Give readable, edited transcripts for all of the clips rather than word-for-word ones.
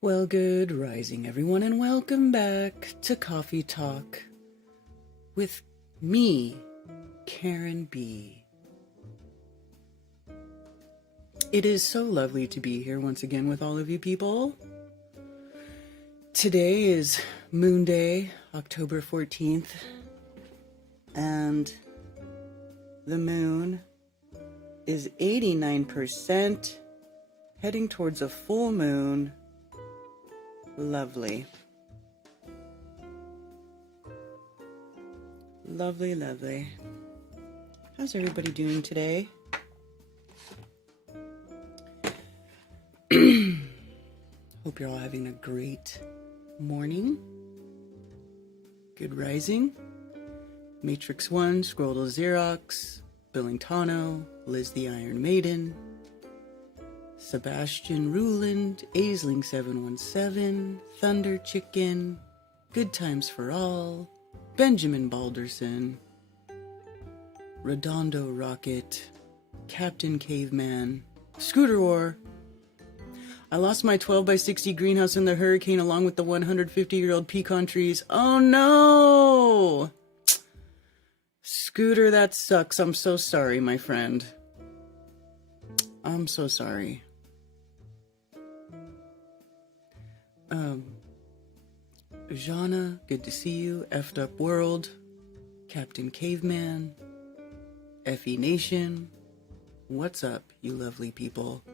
Well, good rising, everyone, and welcome back to Coffee Talk with me, Karen B. It is so lovely to be here once again with all of you people. Today is Moonday, October 14th, and the moon is 89%, heading towards a full moon. Lovely. Lovely, lovely. How's everybody doing today? Hope you're all having a great morning. Good rising. Matrix 1, Scroll to Xerox, Billingtano, Liz the Iron Maiden, Sebastian Ruland, Aisling 717, Thunder Chicken, Good Times for All, Benjamin Balderson, Redondo Rocket, Captain Caveman, Scooter War. I lost my 12 by 60 greenhouse in the hurricane along with the 150-year-old pecan trees. Oh no! Scooter, that sucks. I'm so sorry, my friend. I'm so sorry. Jana, good to see you. Effed Up World, Captain Caveman, FE Nation, what's up, you lovely people?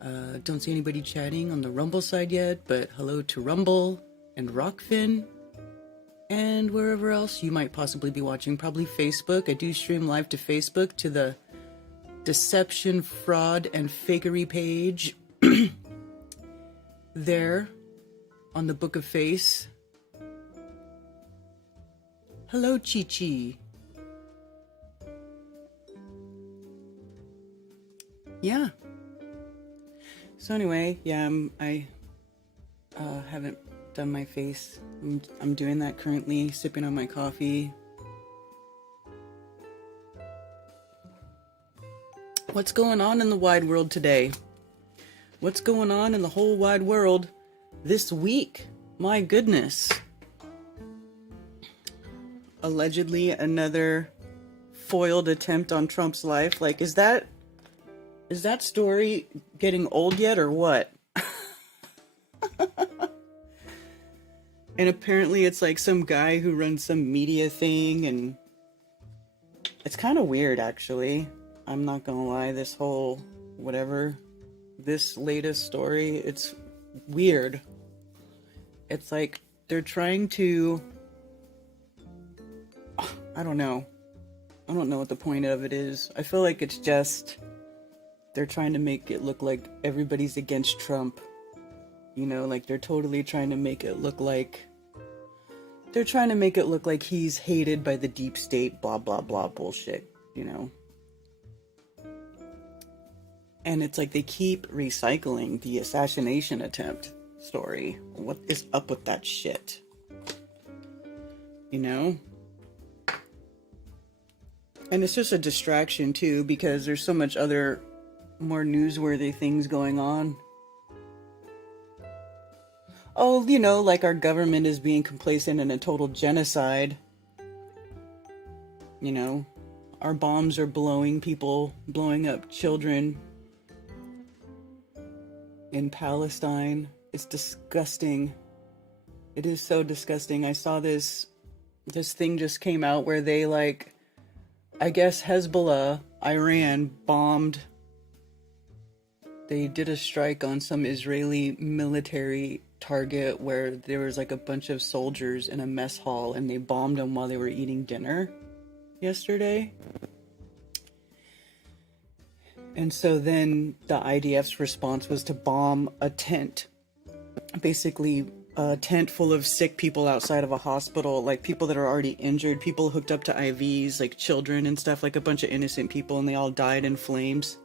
Don't see anybody chatting on the Rumble side yet, but hello to Rumble and Rockfin and wherever else you might possibly be watching. Probably Facebook. I do stream live to Facebook to the Deception, Fraud, and Fakery page there on the Book of Face. Hello, Chi-Chi. Yeah. So anyway, yeah, I haven't done my face. I'm doing that currently, sipping on my coffee. What's going on in the wide world today? What's going on in the whole wide world this week? My goodness. Allegedly another foiled attempt on Trump's life. Like, is that story getting old yet or what? And apparently it's like some guy who runs some media thing, and it's kind of weird, actually. I'm not gonna lie, this whole whatever, this latest story, it's weird. It's like they're trying to, I don't know what the point of it is. I feel like it's just they're trying to make it look like everybody's against Trump. You know, like they're totally trying to make it look like he's hated by the deep state, blah blah blah bullshit, you know. And it's like they keep recycling the assassination attempt story. What is up with that shit? You know? And it's just a distraction too, because there's so much other more newsworthy things going on. Oh, you know, like our government is being complacent in a total genocide. You know, our bombs are blowing up children in Palestine. It's disgusting. It is so disgusting. I saw this thing just came out where they, like, I guess Hezbollah, Iran, bombed. They did a strike on some Israeli military target where there was like a bunch of soldiers in a mess hall, and they bombed them while they were eating dinner yesterday. And so then the IDF's response was to bomb a tent, basically a tent full of sick people outside of a hospital, like people that are already injured, people hooked up to IVs, like children and stuff, like a bunch of innocent people, and they all died in flames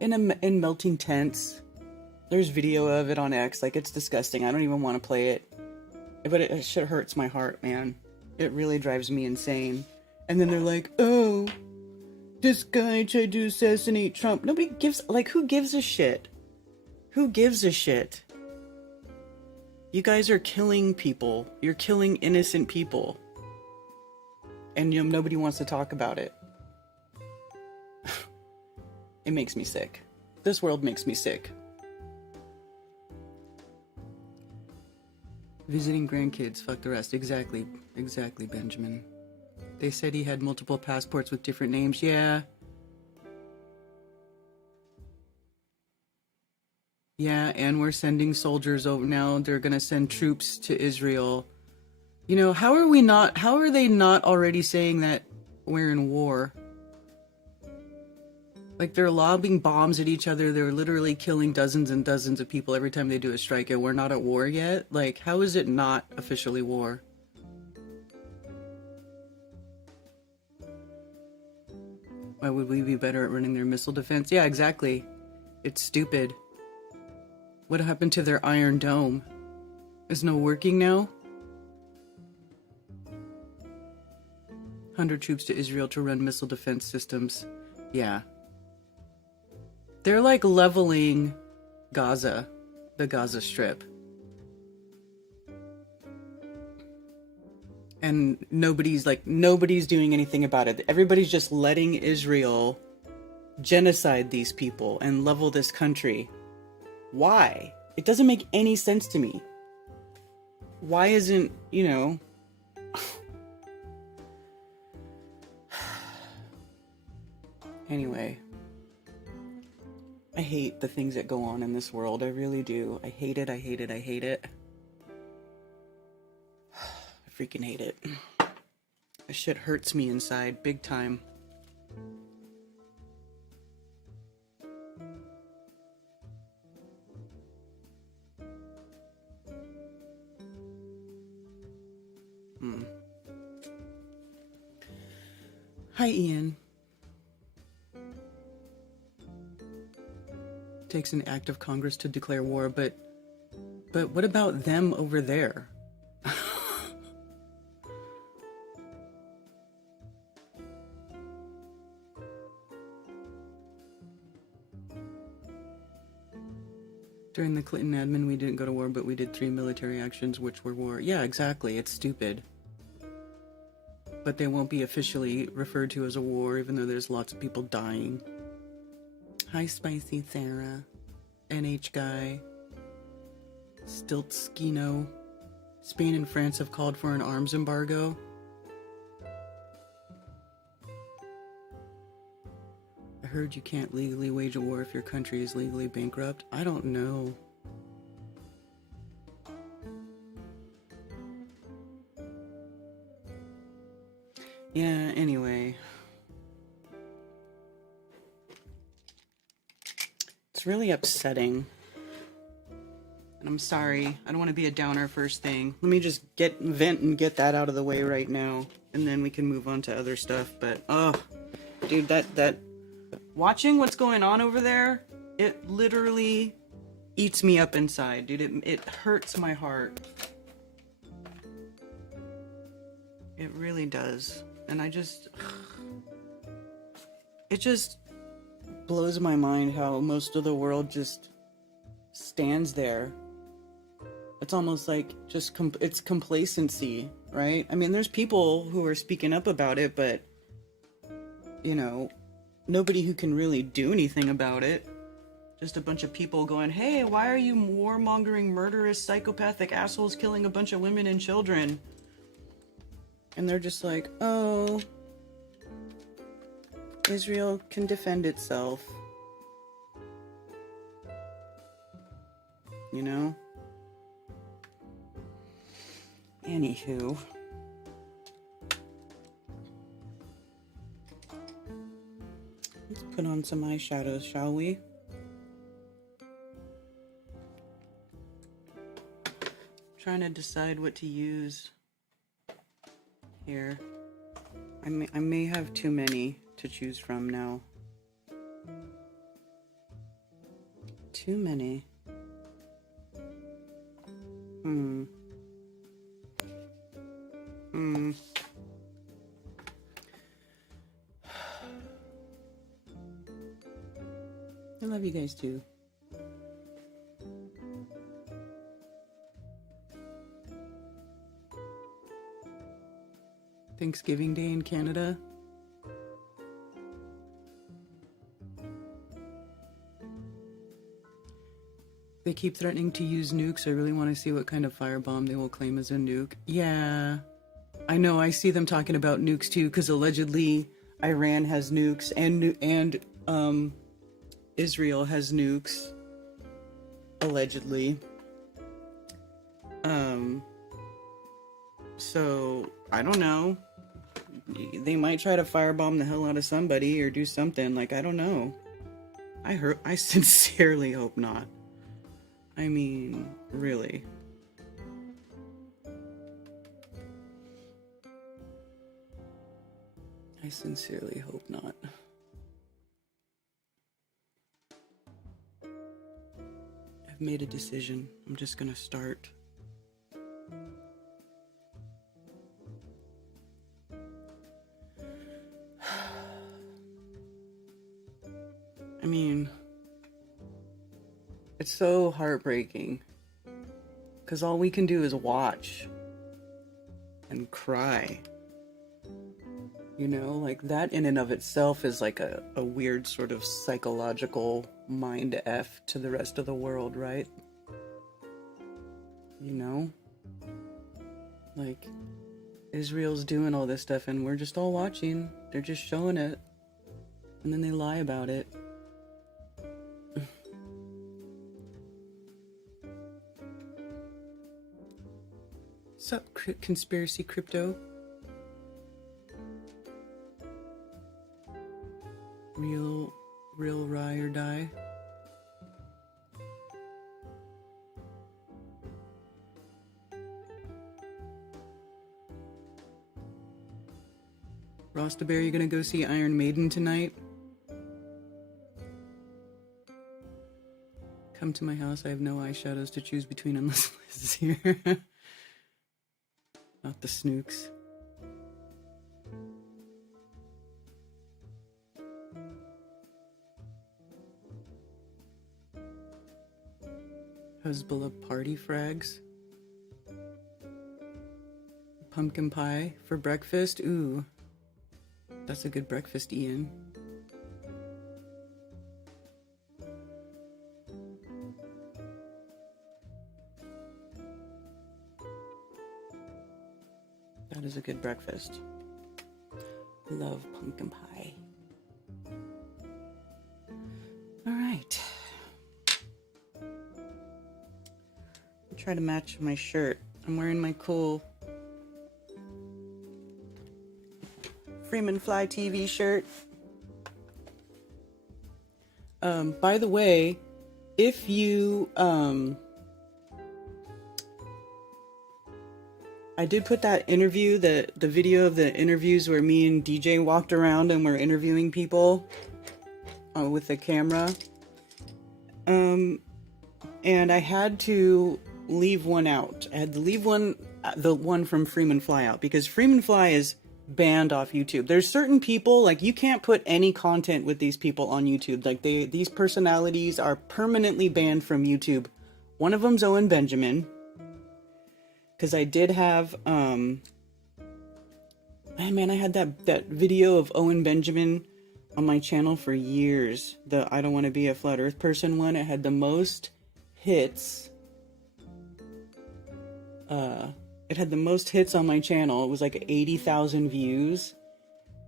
in melting tents. There's video of it on X. Like, it's disgusting. I don't even want to play it, but it shit hurts my heart, man. It really drives me insane. And then they're like, oh, this guy tried to assassinate Trump. Nobody gives, like, who gives a shit? Who gives a shit? You guys are killing people. You're killing innocent people. And nobody wants to talk about it. It makes me sick. This world makes me sick. Visiting grandkids, fuck the rest. Exactly, Benjamin. They said he had multiple passports with different names. Yeah. Yeah, and we're sending soldiers over now. They're gonna send troops to Israel. You know, how are they not already saying that we're in war? Like, they're lobbing bombs at each other. They're literally killing dozens and dozens of people every time they do a strike, and we're not at war yet? Like, how is it not officially war? Why would we be better at running their missile defense? Yeah, exactly. It's stupid. What happened to their Iron Dome? Is no working now? 100 troops to Israel to run missile defense systems. Yeah. They're like leveling Gaza, the Gaza Strip. And nobody's doing anything about it. Everybody's just letting Israel genocide these people and level this country. Why? It doesn't make any sense to me. Why isn't, you know... Anyway. I hate the things that go on in this world. I really do. I hate it, I hate it, I hate it. I freaking hate it. This shit hurts me inside, big time. Hi, Ian. Takes an act of Congress to declare war, but what about them over there? During the Clinton admin, we didn't go to war, but we did 3 military actions, which were war. Yeah, exactly. It's stupid. But they won't be officially referred to as a war, even though there's lots of people dying. Hi, Spicy Sarah. NH Guy. Stiltskino. Spain and France have called for an arms embargo. I heard you can't legally wage a war if your country is legally bankrupt. I don't know. Yeah, anyway. It's really upsetting. And I'm sorry. I don't want to be a downer first thing. Let me just vent and get that out of the way right now. And then we can move on to other stuff. But, oh, dude, that watching what's going on over there, it literally eats me up inside, dude. It hurts my heart. It really does. And it just blows my mind how most of the world just stands there. It's almost like it's complacency, right? I mean, there's people who are speaking up about it, but, you know, nobody who can really do anything about it. Just a bunch of people going, hey, why are you warmongering, murderous, psychopathic assholes killing a bunch of women and children? And they're just like, oh, Israel can defend itself. You know? Anywho. Let's put on some eyeshadows, shall we? Trying to decide what to use here. I may have too many to choose from now. Too many. I love you guys too. Thanksgiving Day in Canada. They keep threatening to use nukes. I really want to see what kind of firebomb they will claim as a nuke. Yeah, I know. I see them talking about nukes too, because allegedly Iran has nukes and Israel has nukes. Allegedly. So I don't know. They might try to firebomb the hell out of somebody or do something. Like, I don't know. I sincerely hope not. I mean, really. I sincerely hope not. I've made a decision. I'm just gonna start. I mean, it's so heartbreaking because all we can do is watch and cry. You know, like that in and of itself is like a weird sort of psychological mind F to the rest of the world, right? You know? Like, Israel's doing all this stuff and we're just all watching. They're just showing it. And then they lie about it. Sup, conspiracy crypto? Real rye or die? Rostabear, you gonna go see Iron Maiden tonight? Come to my house, I have no eyeshadows to choose between unless Liz is here. Not the snooks. Hezbollah party frags. Pumpkin pie for breakfast. Ooh, that's a good breakfast, Ian. That is a good breakfast. Love pumpkin pie. All right. I'll try to match my shirt. I'm wearing my cool Freeman Fly TV shirt. By the way, if you I did put that interview, the video of the interviews where me and DJ walked around and were interviewing people with the camera. And I had to leave one out. I had to leave the one from Freeman Fly out because Freeman Fly is banned off YouTube. There's certain people, like, you can't put any content with these people on YouTube. Like, these personalities are permanently banned from YouTube. One of them's Owen Benjamin. Because I did have, I had that video of Owen Benjamin on my channel for years. The I Don't Want to Be a Flat Earth Person one. It had the most hits. It had the most hits on my channel. It was like 80,000 views.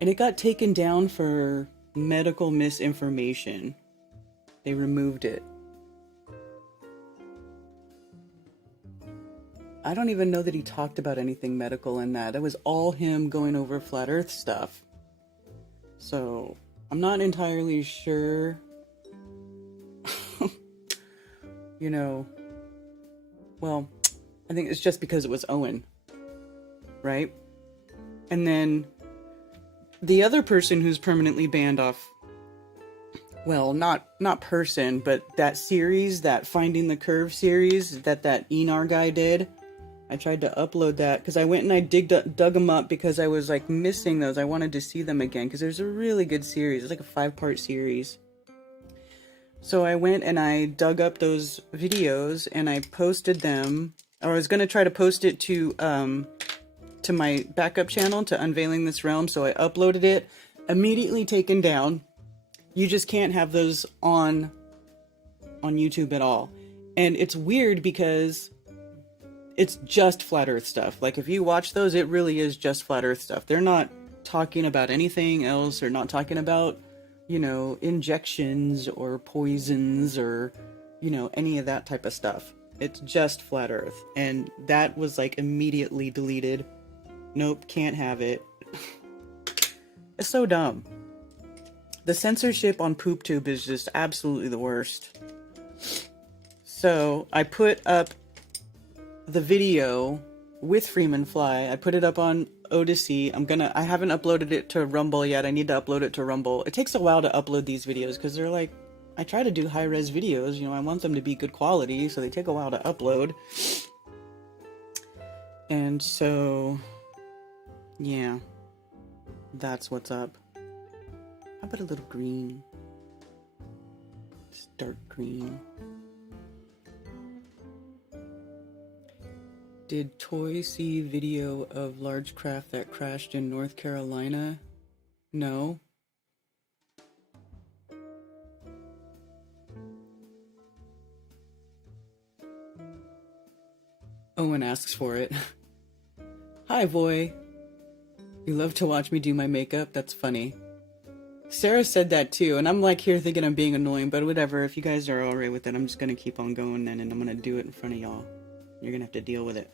And it got taken down for medical misinformation. They removed it. I don't even know that he talked about anything medical in that. It was all him going over flat earth stuff. So, I'm not entirely sure. You know, well, I think it's just because it was Owen. Right? And then the other person who's permanently banned off, well, not person, but that series, that Finding the Curve series that Enar guy did. I tried to upload that because I went and I dug them up because I was like missing those. I wanted to see them again because there's a really good series. It's like a 5-part series. So I went and I dug up those videos and I posted them. Or I was going to try to post it to to my backup channel, to Unveiling This Realm, so I uploaded it, immediately taken down. You just can't have those on YouTube at all. And it's weird because it's just flat earth stuff. Like, if you watch those, it really is just flat earth stuff. They're not talking about anything else. They're not talking about, you know, injections or poisons or, you know, any of that type of stuff. It's just flat earth. And that was like immediately deleted. Nope, can't have it. It's so dumb. The censorship on PoopTube is just absolutely the worst. So I put up the video with Freeman Fly. I put it up on Odyssey. I haven't uploaded it to Rumble yet. I need to upload it to Rumble. It takes a while to upload these videos because they're like, I try to do high-res videos, you know, I want them to be good quality, so they take a while to upload. And so, yeah, that's what's up. How about a little green? Just dark green. Did Toy see video of large craft that crashed in North Carolina? No. Owen asks for it. Hi, Voy. You love to watch me do my makeup? That's funny. Sarah said that too, and I'm like here thinking I'm being annoying, but whatever. If you guys are alright with it, I'm just gonna keep on going then, and I'm gonna do it in front of y'all. You're gonna have to deal with it.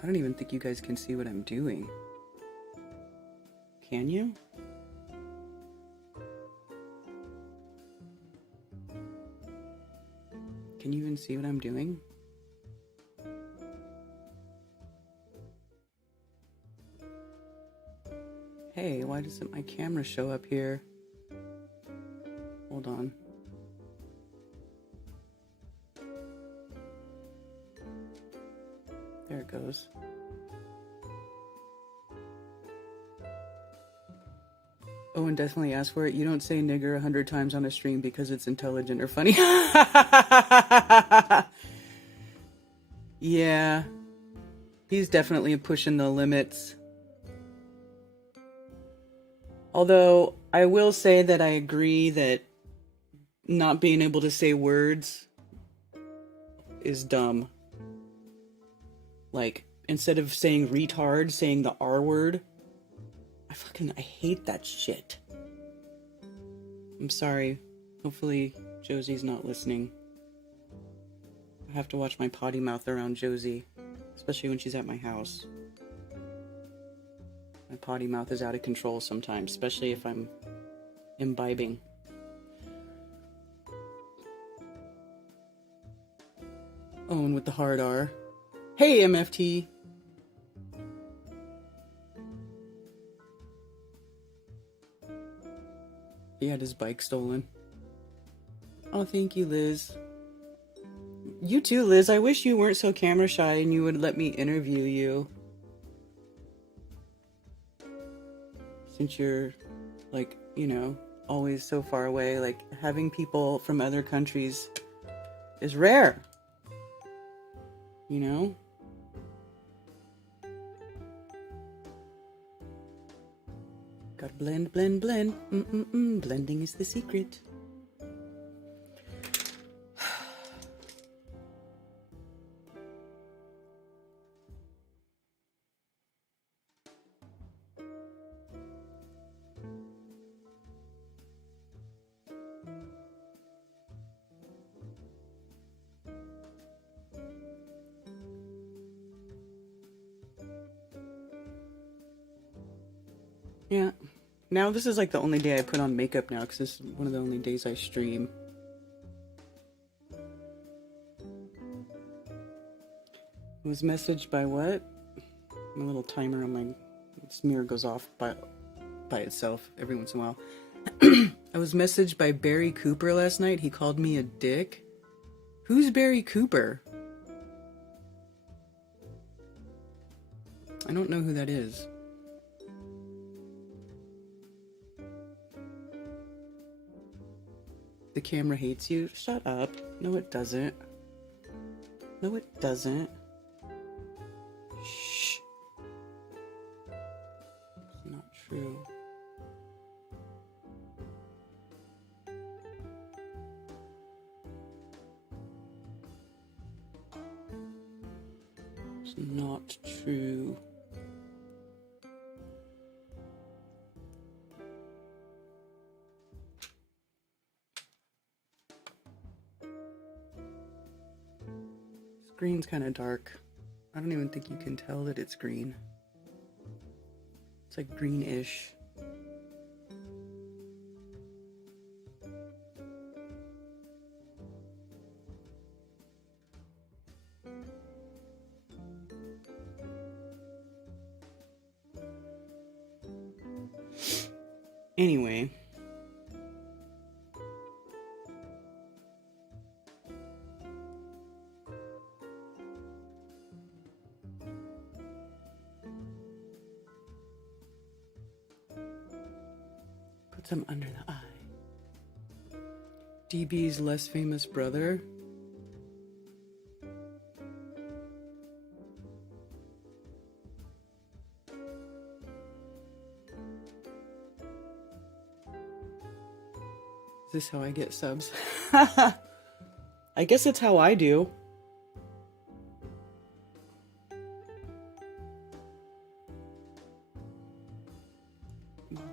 I don't even think you guys can see what I'm doing. Can you? Can you even see what I'm doing? Hey, why doesn't my camera show up here? Hold on. There it goes. Owen definitely asked for it. You don't say nigger 100 times on a stream because it's intelligent or funny. Yeah. He's definitely pushing the limits. Although, I will say that I agree that not being able to say words is dumb. Like, instead of saying retard, saying the R word. I hate that shit. I'm sorry. Hopefully Josie's not listening. I have to watch my potty mouth around Josie, especially when she's at my house. My potty mouth is out of control sometimes, especially if I'm imbibing. Owen with the hard R. Hey, MFT! He had his bike stolen. Oh, thank you, Liz. You too, Liz. I wish you weren't so camera shy and you would let me interview you. Since you're, like, you know, always so far away, like, having people from other countries is rare. You know? Gotta blend, blend, blend. Blending is the secret. Yeah. Now this is like the only day I put on makeup now because this is one of the only days I stream. I was messaged by what? My little timer on my smear goes off by itself every once in a while. I was messaged by Barry Cooper last night. He called me a dick. Who's Barry Cooper? I don't know who that is. The camera hates you? Shut up. No, it doesn't. No, it doesn't. Shh. It's not true. It's not true. Green's kind of dark. I don't even think you can tell that it's green. It's like greenish. Anyway. Put some under the eye. DB's less famous brother. Is this how I get subs? I guess it's how I do.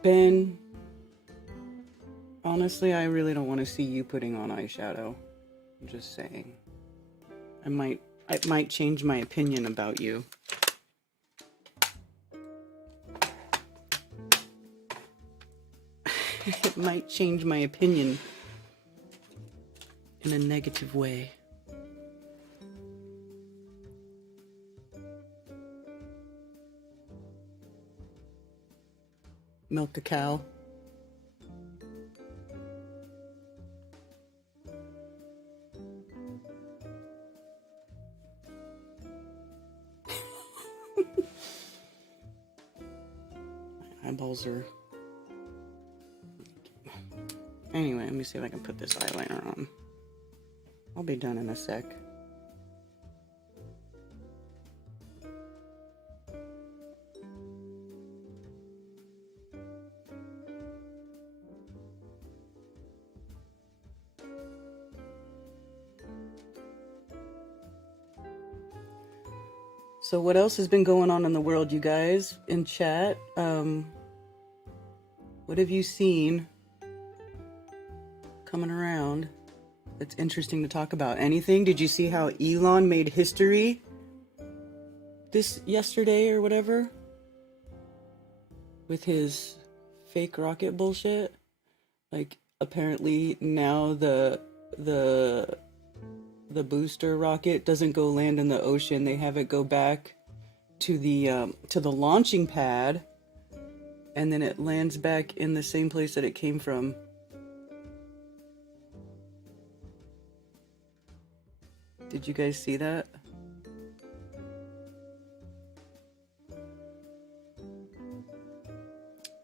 Ben, honestly, I really don't want to see you putting on eyeshadow. I'm just saying. It might change my opinion about you. It might change my opinion in a negative way. Milk a cow. My eyeballs are... Anyway, let me see if I can put this eyeliner on. I'll be done in a sec. So what else has been going on in the world, you guys, in chat? What have you seen coming around that's interesting to talk about? Anything? Did you see how Elon made history yesterday or whatever with his fake rocket bullshit? Like, apparently now the booster rocket doesn't go land in the ocean. They have it go back to the launching pad, and then it lands back in the same place that it came from. Did you guys see that?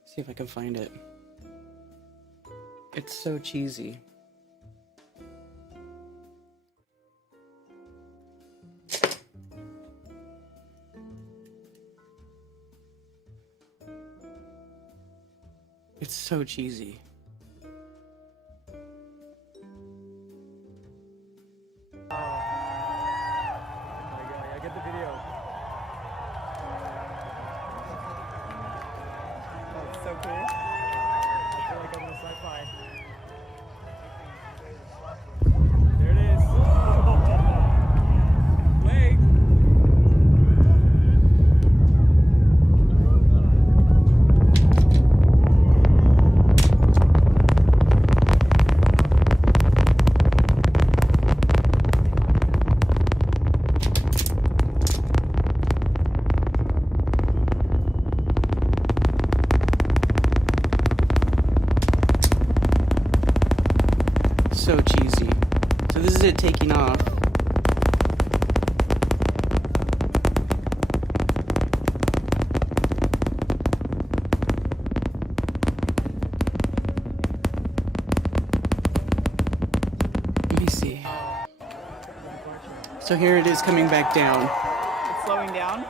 See if I can find it. It's so cheesy. It's so cheesy. I get the video. Oh, it's so cool. I feel like I'm in sci-fi. There it is. Wait. So cheesy. So this is it taking off. Let me see. So here it is coming back down. It's slowing down.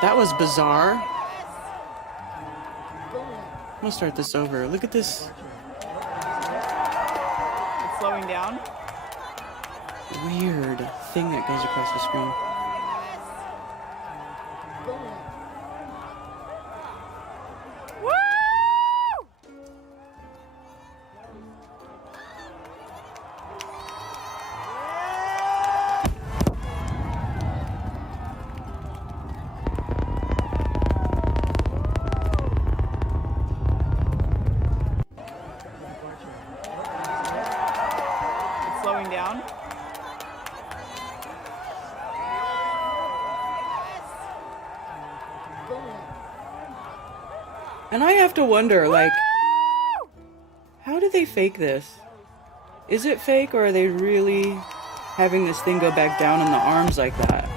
That was bizarre. I'm gonna start this over. Look at this It's slowing down. weird thing that goes across the screen. It's slowing down. And I have to wonder, like, how do they fake this? Is it fake, or are they really having this thing go back down in the arms like that?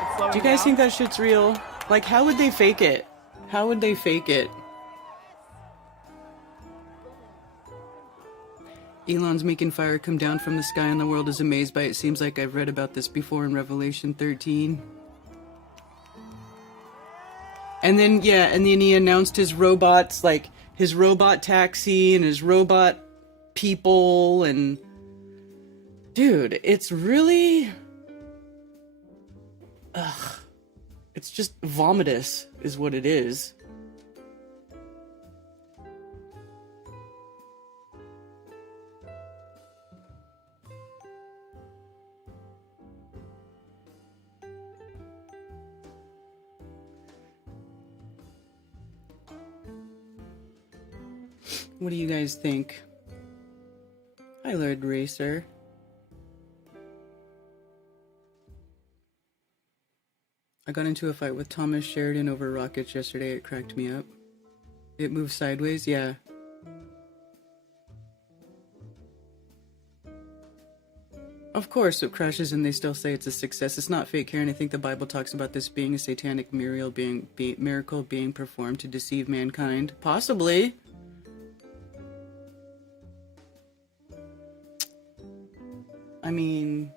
It's slowing Do you guys down. think that shit's real? Like, how would they fake it? How would they fake it? Elon's making fire come down from the sky and the world is amazed by it. Seems like I've read about this before in Revelation 13. And then, yeah, and then he announced his robots, like his robot taxi and his robot people, and dude, it's really... Ugh. It's just vomitous, is what it is. What do you guys think? Hi, Lord Racer. I got into a fight with Thomas Sheridan over rockets yesterday. It cracked me up. It moved sideways? Yeah. Of course, it crashes and they still say it's a success. It's not fake, Karen. I think the Bible talks about this being a satanic miracle being performed to deceive mankind. Possibly. I mean,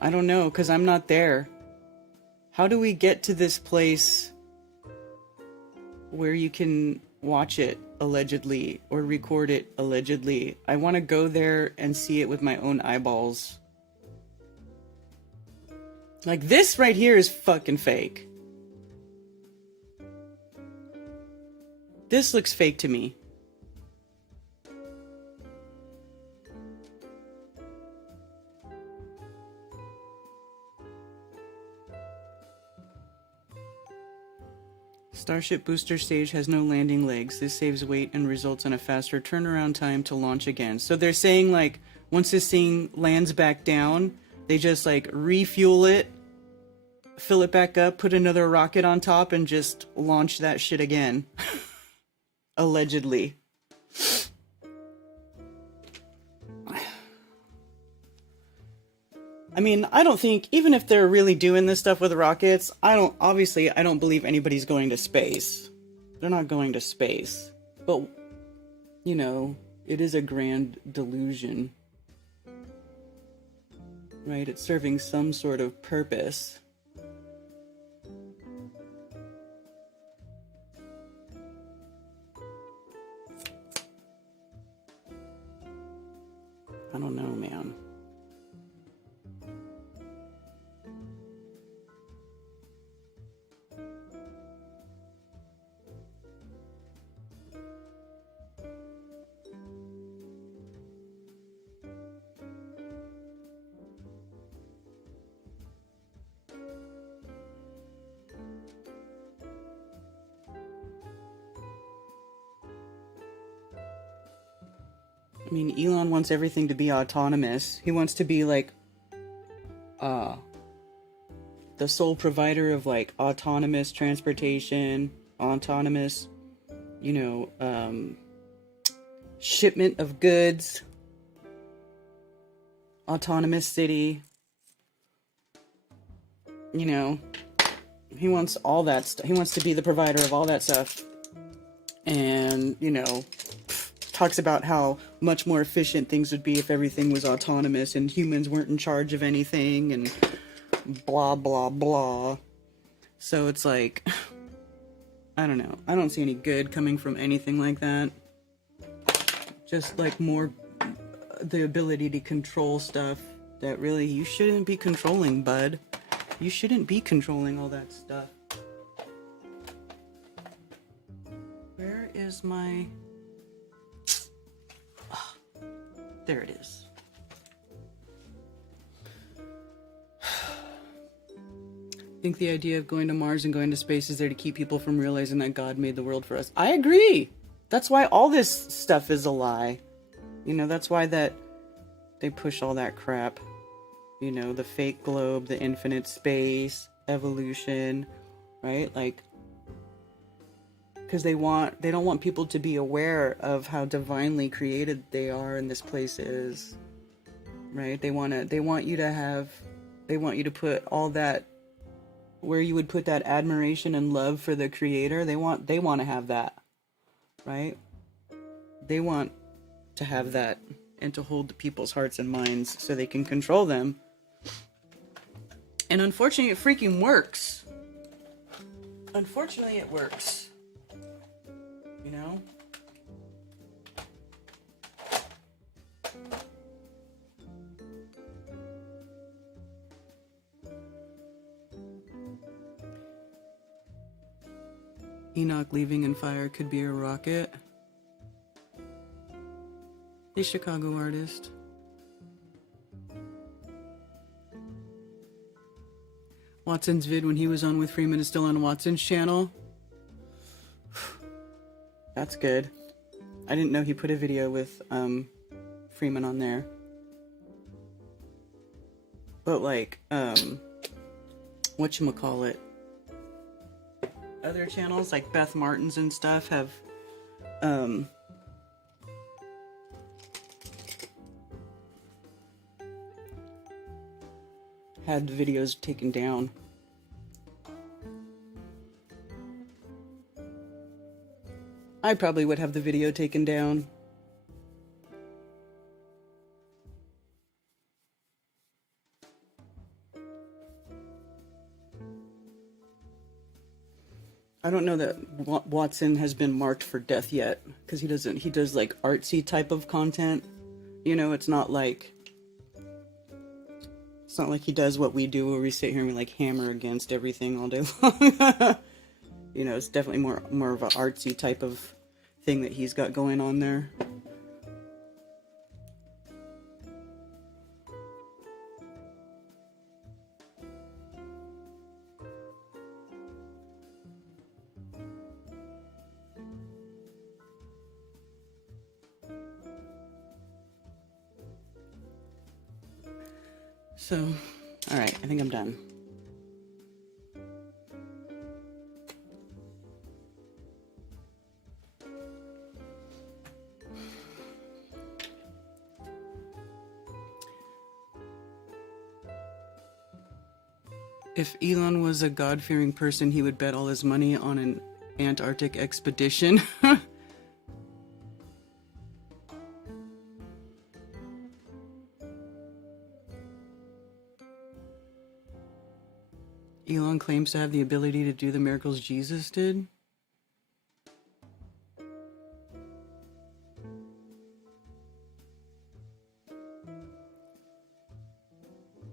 I don't know, because I'm not there. How do we get to this place where you can watch it, allegedly, or record it, allegedly? I want to go there and see it with my own eyeballs. Like, this right here is fucking fake. This looks fake to me. Starship booster stage has no landing legs. This saves weight and results in a faster turnaround time to launch again. So they're saying, like, once this thing lands back down, they just, like, refuel it, fill it back up, put another rocket on top, and just launch that shit again. Allegedly. I mean, I don't think, even if they're really doing this stuff with rockets, I don't believe anybody's going to space. They're not going to space. But, you know, it is a grand delusion. Right? It's serving some sort of purpose. I don't know, man. I mean, Elon wants everything to be autonomous. He wants to be like, the sole provider of, like, autonomous transportation, autonomous, you know, shipment of goods, autonomous city. you know, he wants all that stuff. He wants to be the provider of all that stuff. And, you know, talks about how much more efficient things would be if everything was autonomous and humans weren't in charge of anything and blah, blah, blah. So it's like, I don't know. I don't see any good coming from anything like that. Just like more the ability to control stuff that really you shouldn't be controlling, bud. You shouldn't be controlling all that stuff. Where is my... Oh, there it is. I think the idea of going to Mars and going to space is there to keep people from realizing that God made the world for us. I agree. That's why all this stuff is a lie. You know, that's why that they push all that crap. You know, the fake globe, the infinite space, evolution, right? Like, because they don't want people to be aware of how divinely created they are and this place is, right? They want you to put all that, where you would put that admiration and love for the creator. They want to have that, right? They want to have that and to hold people's hearts and minds so they can control them. And unfortunately, it freaking works. Unfortunately, it works. You know? Enoch leaving in fire could be a rocket. A Chicago artist. Watson's vid when he was on with Freeman is still on Watson's channel. That's good. I didn't know he put a video with Freeman on there. But like, whatchamacallit, other channels like Beth Martin's and stuff have had the videos taken down. I probably would have the video taken down. I don't know that Watson has been marked for death yet, because he does like artsy type of content. You know, it's not like he does what we do where we sit here and we like hammer against everything all day long. You know, it's definitely more of an artsy type of thing that he's got going on there. So, all right, I think I'm done. If Elon was a God-fearing person, he would bet all his money on an Antarctic expedition. Elon claims to have the ability to do the miracles Jesus did.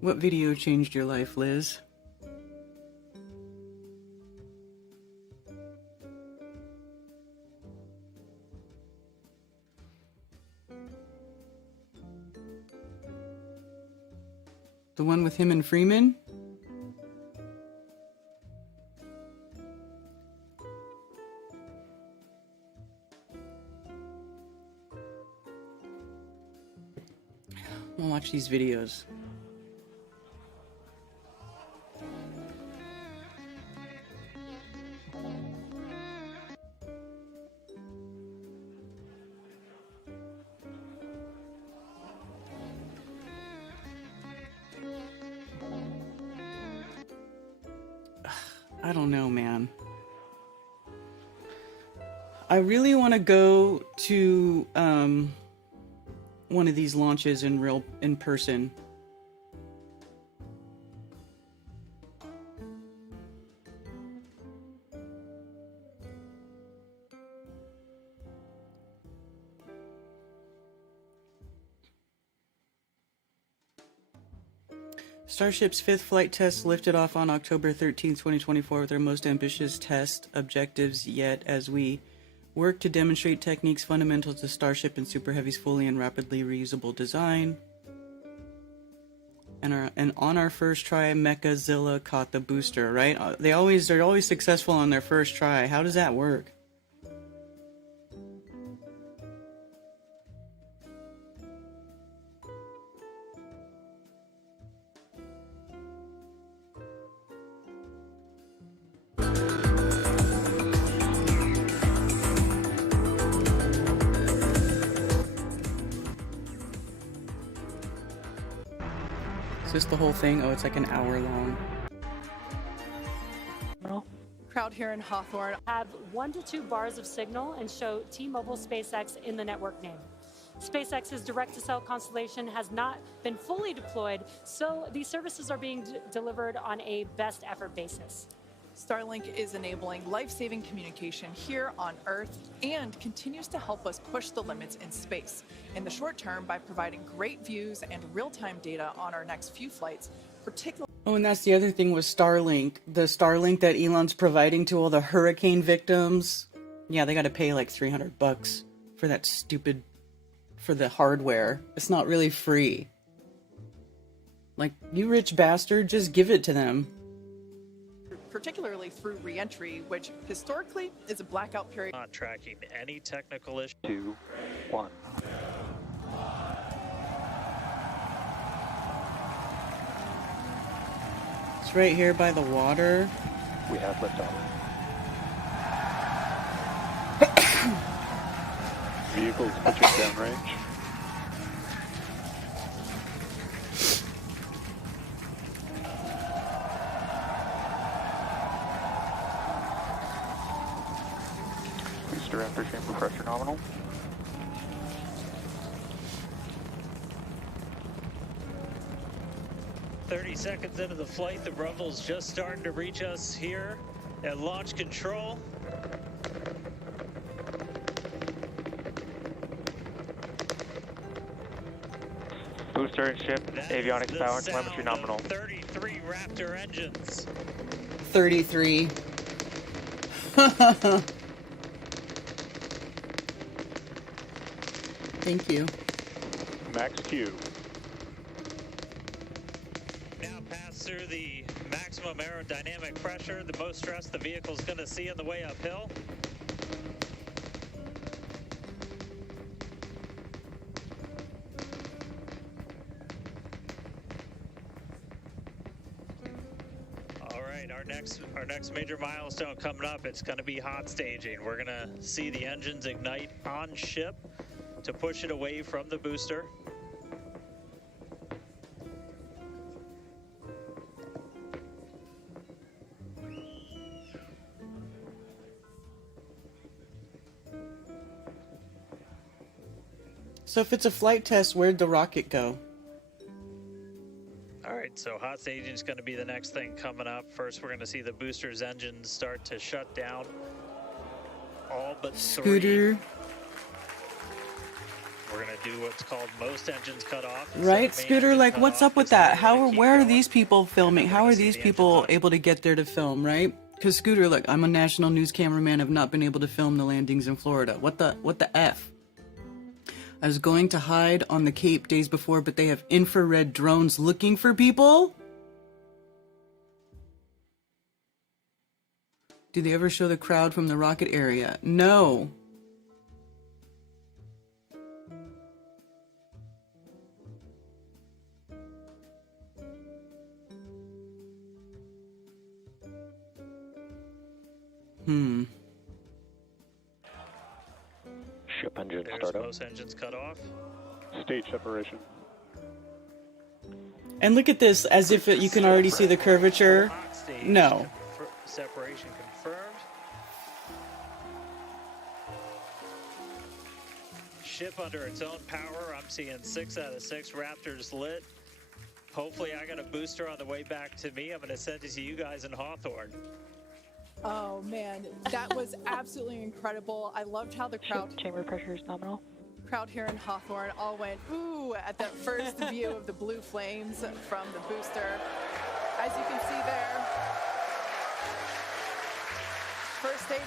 What video changed your life, Liz? The one with him and Freeman? I'll watch these videos. I don't know, man. I really want to go to one of these launches in person. Starship's fifth flight test lifted off on October 13, 2024 with our most ambitious test objectives yet as we work to demonstrate techniques fundamental to Starship and Super Heavy's fully and rapidly reusable design. And on our first try, Mechazilla caught the booster, right? They're always successful on their first try. How does that work? Is this the whole thing? Oh, it's like an hour long. Crowd here in Hawthorne have 1 to 2 bars of signal and show T-Mobile SpaceX in the network name. SpaceX's direct-to-cell constellation has not been fully deployed, so these services are being delivered on a best effort basis. Starlink is enabling life-saving communication here on Earth and continues to help us push the limits in space. In the short term, by providing great views and real-time data on our next few flights, particularly. Oh, and that's the other thing with Starlink. The Starlink that Elon's providing to all the hurricane victims. Yeah, they got to pay like $300 for that stupid, for the hardware. It's not really free. Like, you rich bastard, just give it to them. Particularly through re-entry, which historically is a blackout period. Not tracking any technical issue. 2, 1. It's right here by the water. We have liftoff. Vehicles pitching downrange. Booster after chamber pressure nominal. Seconds into the flight, the rumble's just starting to reach us here at launch control. Booster and ship, avionics power, telemetry nominal. 33 Raptor engines. 33. Thank you. Max Q. Through the maximum aerodynamic pressure, the most stress the vehicle's going to see on the way uphill. All right, our next major milestone coming up, it's going to be hot staging. We're going to see the engines ignite on ship to push it away from the booster. So if it's a flight test, where'd the rocket go? All right, so hot staging is going to be the next thing coming up. First, we're going to see the booster's engines start to shut down. All but Scooter. 3. We're going to do what's called most engines cut off. Right, So Scooter, like what's up with that? Where are these people filming? How are see these the people engines on. able to get there to film, right? Because Scooter, look, I'm a national news cameraman. I've not been able to film the landings in Florida. What the F? I was going to hide on the Cape days before, but they have infrared drones looking for people? Do they ever show the crowd from the rocket area? No. Ship engine There's startup. most engines cut off. Stage separation. And look at this, as if you can already see the curvature. Hot stage No. separation confirmed. Ship under its own power. I'm seeing 6 out of 6 Raptors lit. Hopefully I got a booster on the way back to me. I'm going to send it to you guys in Hawthorne. Oh man, that was absolutely incredible. I loved how the crowd Chamber pressure is nominal. here in Hawthorne all went ooh at that first view of the blue flames from the booster. As you can see there, first stage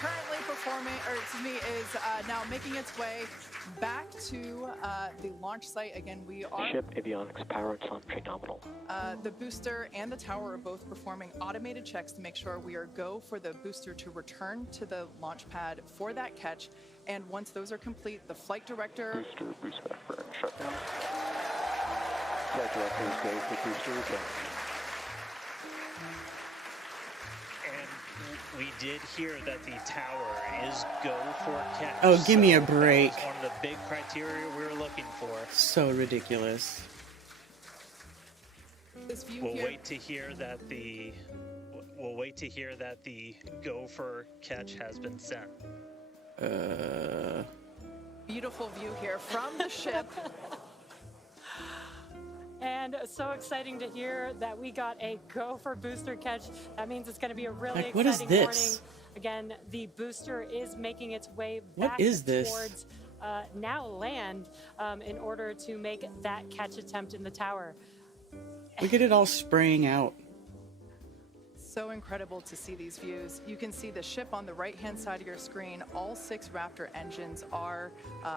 currently performing, or excuse me, is now making its way back to the launch site. Again, we are Ship avionics power and telemetry nominal. the booster and the tower are both performing automated checks to make sure we are go for the booster to return to the launch pad for that catch. And once those are complete, the flight director. Booster, boost back burn, shutdown. Flight director is go for booster return. And we did hear that the tower is go for catch. Oh, give me a break. That was one of the big criteria we were looking for. So ridiculous. This view We'll here. wait to hear that the go for catch has been sent. Beautiful view here from the ship. And so exciting to hear that we got a go for booster catch. That means it's going to be a really Like, what is exciting morning. this? Again, the booster is making its way What back is this? towards now land in order to make that catch attempt in the tower. Look at it all spraying out. So incredible to see these views. You can see the ship on the right-hand side of your screen. All 6 Raptor engines are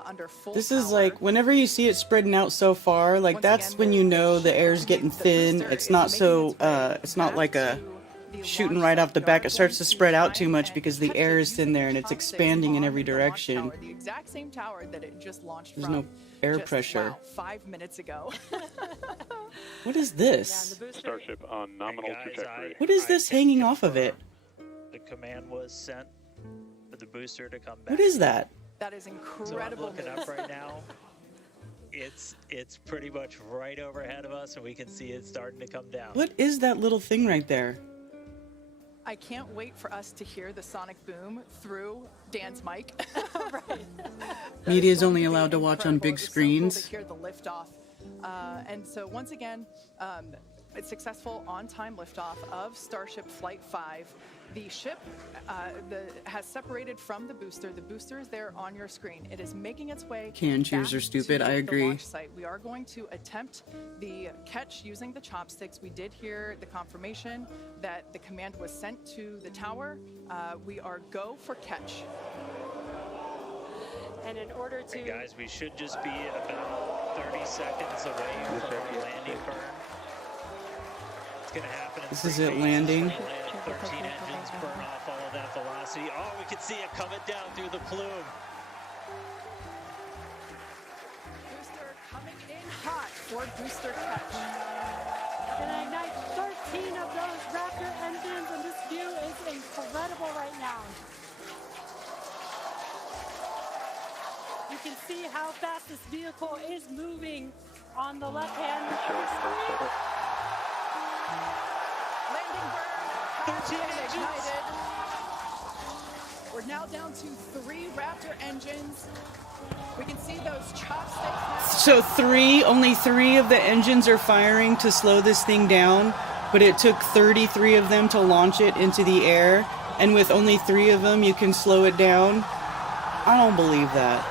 under full This is power. like, whenever you see it spreading out so far, like Once that's again, when you know the air's getting the thin. booster It's is not making so, its way it's not back like a to the shooting launch right site. off the We back. are It starts going to spread out try too much and because the catch air it is thin using there and the it's chopsticks expanding in on every the launch direction. tower, the exact same tower that it just launched There's from. no air just, pressure. Wow, 5 minutes ago. What is Yeah, this? the booster. Starship on nominal Guys, trajectory. What is I this can hanging off of confirm it? The command was sent for the booster to come back. What is that? That is So I'm incredible looking news. up right now. It's pretty much right overhead of us, and we can see it starting to come down. What is that little thing right there? I can't wait for us to hear the sonic boom through Dan's mic. Media is only allowed to watch on big It was so cool screens. to hear the liftoff. And so once again, it's successful on-time liftoff of Starship Flight 5. The ship has separated from the booster. The booster is there on your screen. It is making its way. Canned cheers back are stupid, to I the agree. launch site. We are going to attempt the catch using the chopsticks. We did hear the confirmation that the command was sent to the tower. We are go for catch. And in order to... Guys, we should just be about 30 seconds away from our landing burn. It's going to happen in This 3 is it phases. landing. We're gonna land 13 engines, burn off all of that velocity. Oh, we can see it coming down through the plume. Booster coming in hot for booster catch. And ignite 13 of those Raptor engines, and this view is incredible right now. You can see how fast this vehicle is moving on the left-hand screen. Landing burn has 13 been engines. ignited. We're now down to 3 Raptor engines. We can see those chopsticks. So only 3 of the engines are firing to slow this thing down, but it took 33 of them to launch it into the air, and with only 3 of them you can slow it down. I don't believe that.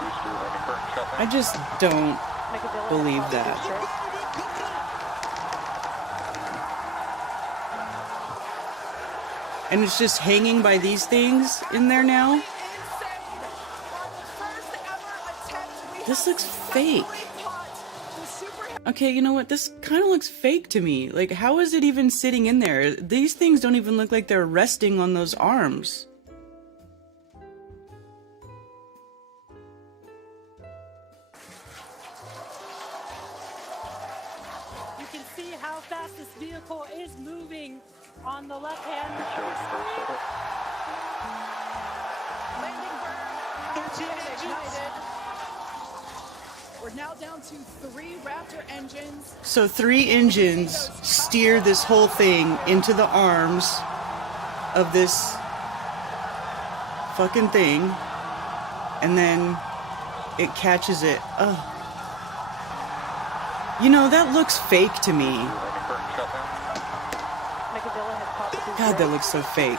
Booster landing burn shutdown. I just don't believe that. And it's just hanging by these things in there now? This looks fake. Okay, you know what? This kind of looks fake to me. Like, how is it even sitting in there? These things don't even look like they're resting on those arms. You can see how fast this vehicle is moving on the left-hand Charge screen. burn Landing burn has 13 been engines. ignited. We're now down to 3 Raptor engines. So 3 engines steer this whole thing into the arms, of this fucking thing, and then it catches it. Oh. You know, that looks fake to me. God, that looks so fake.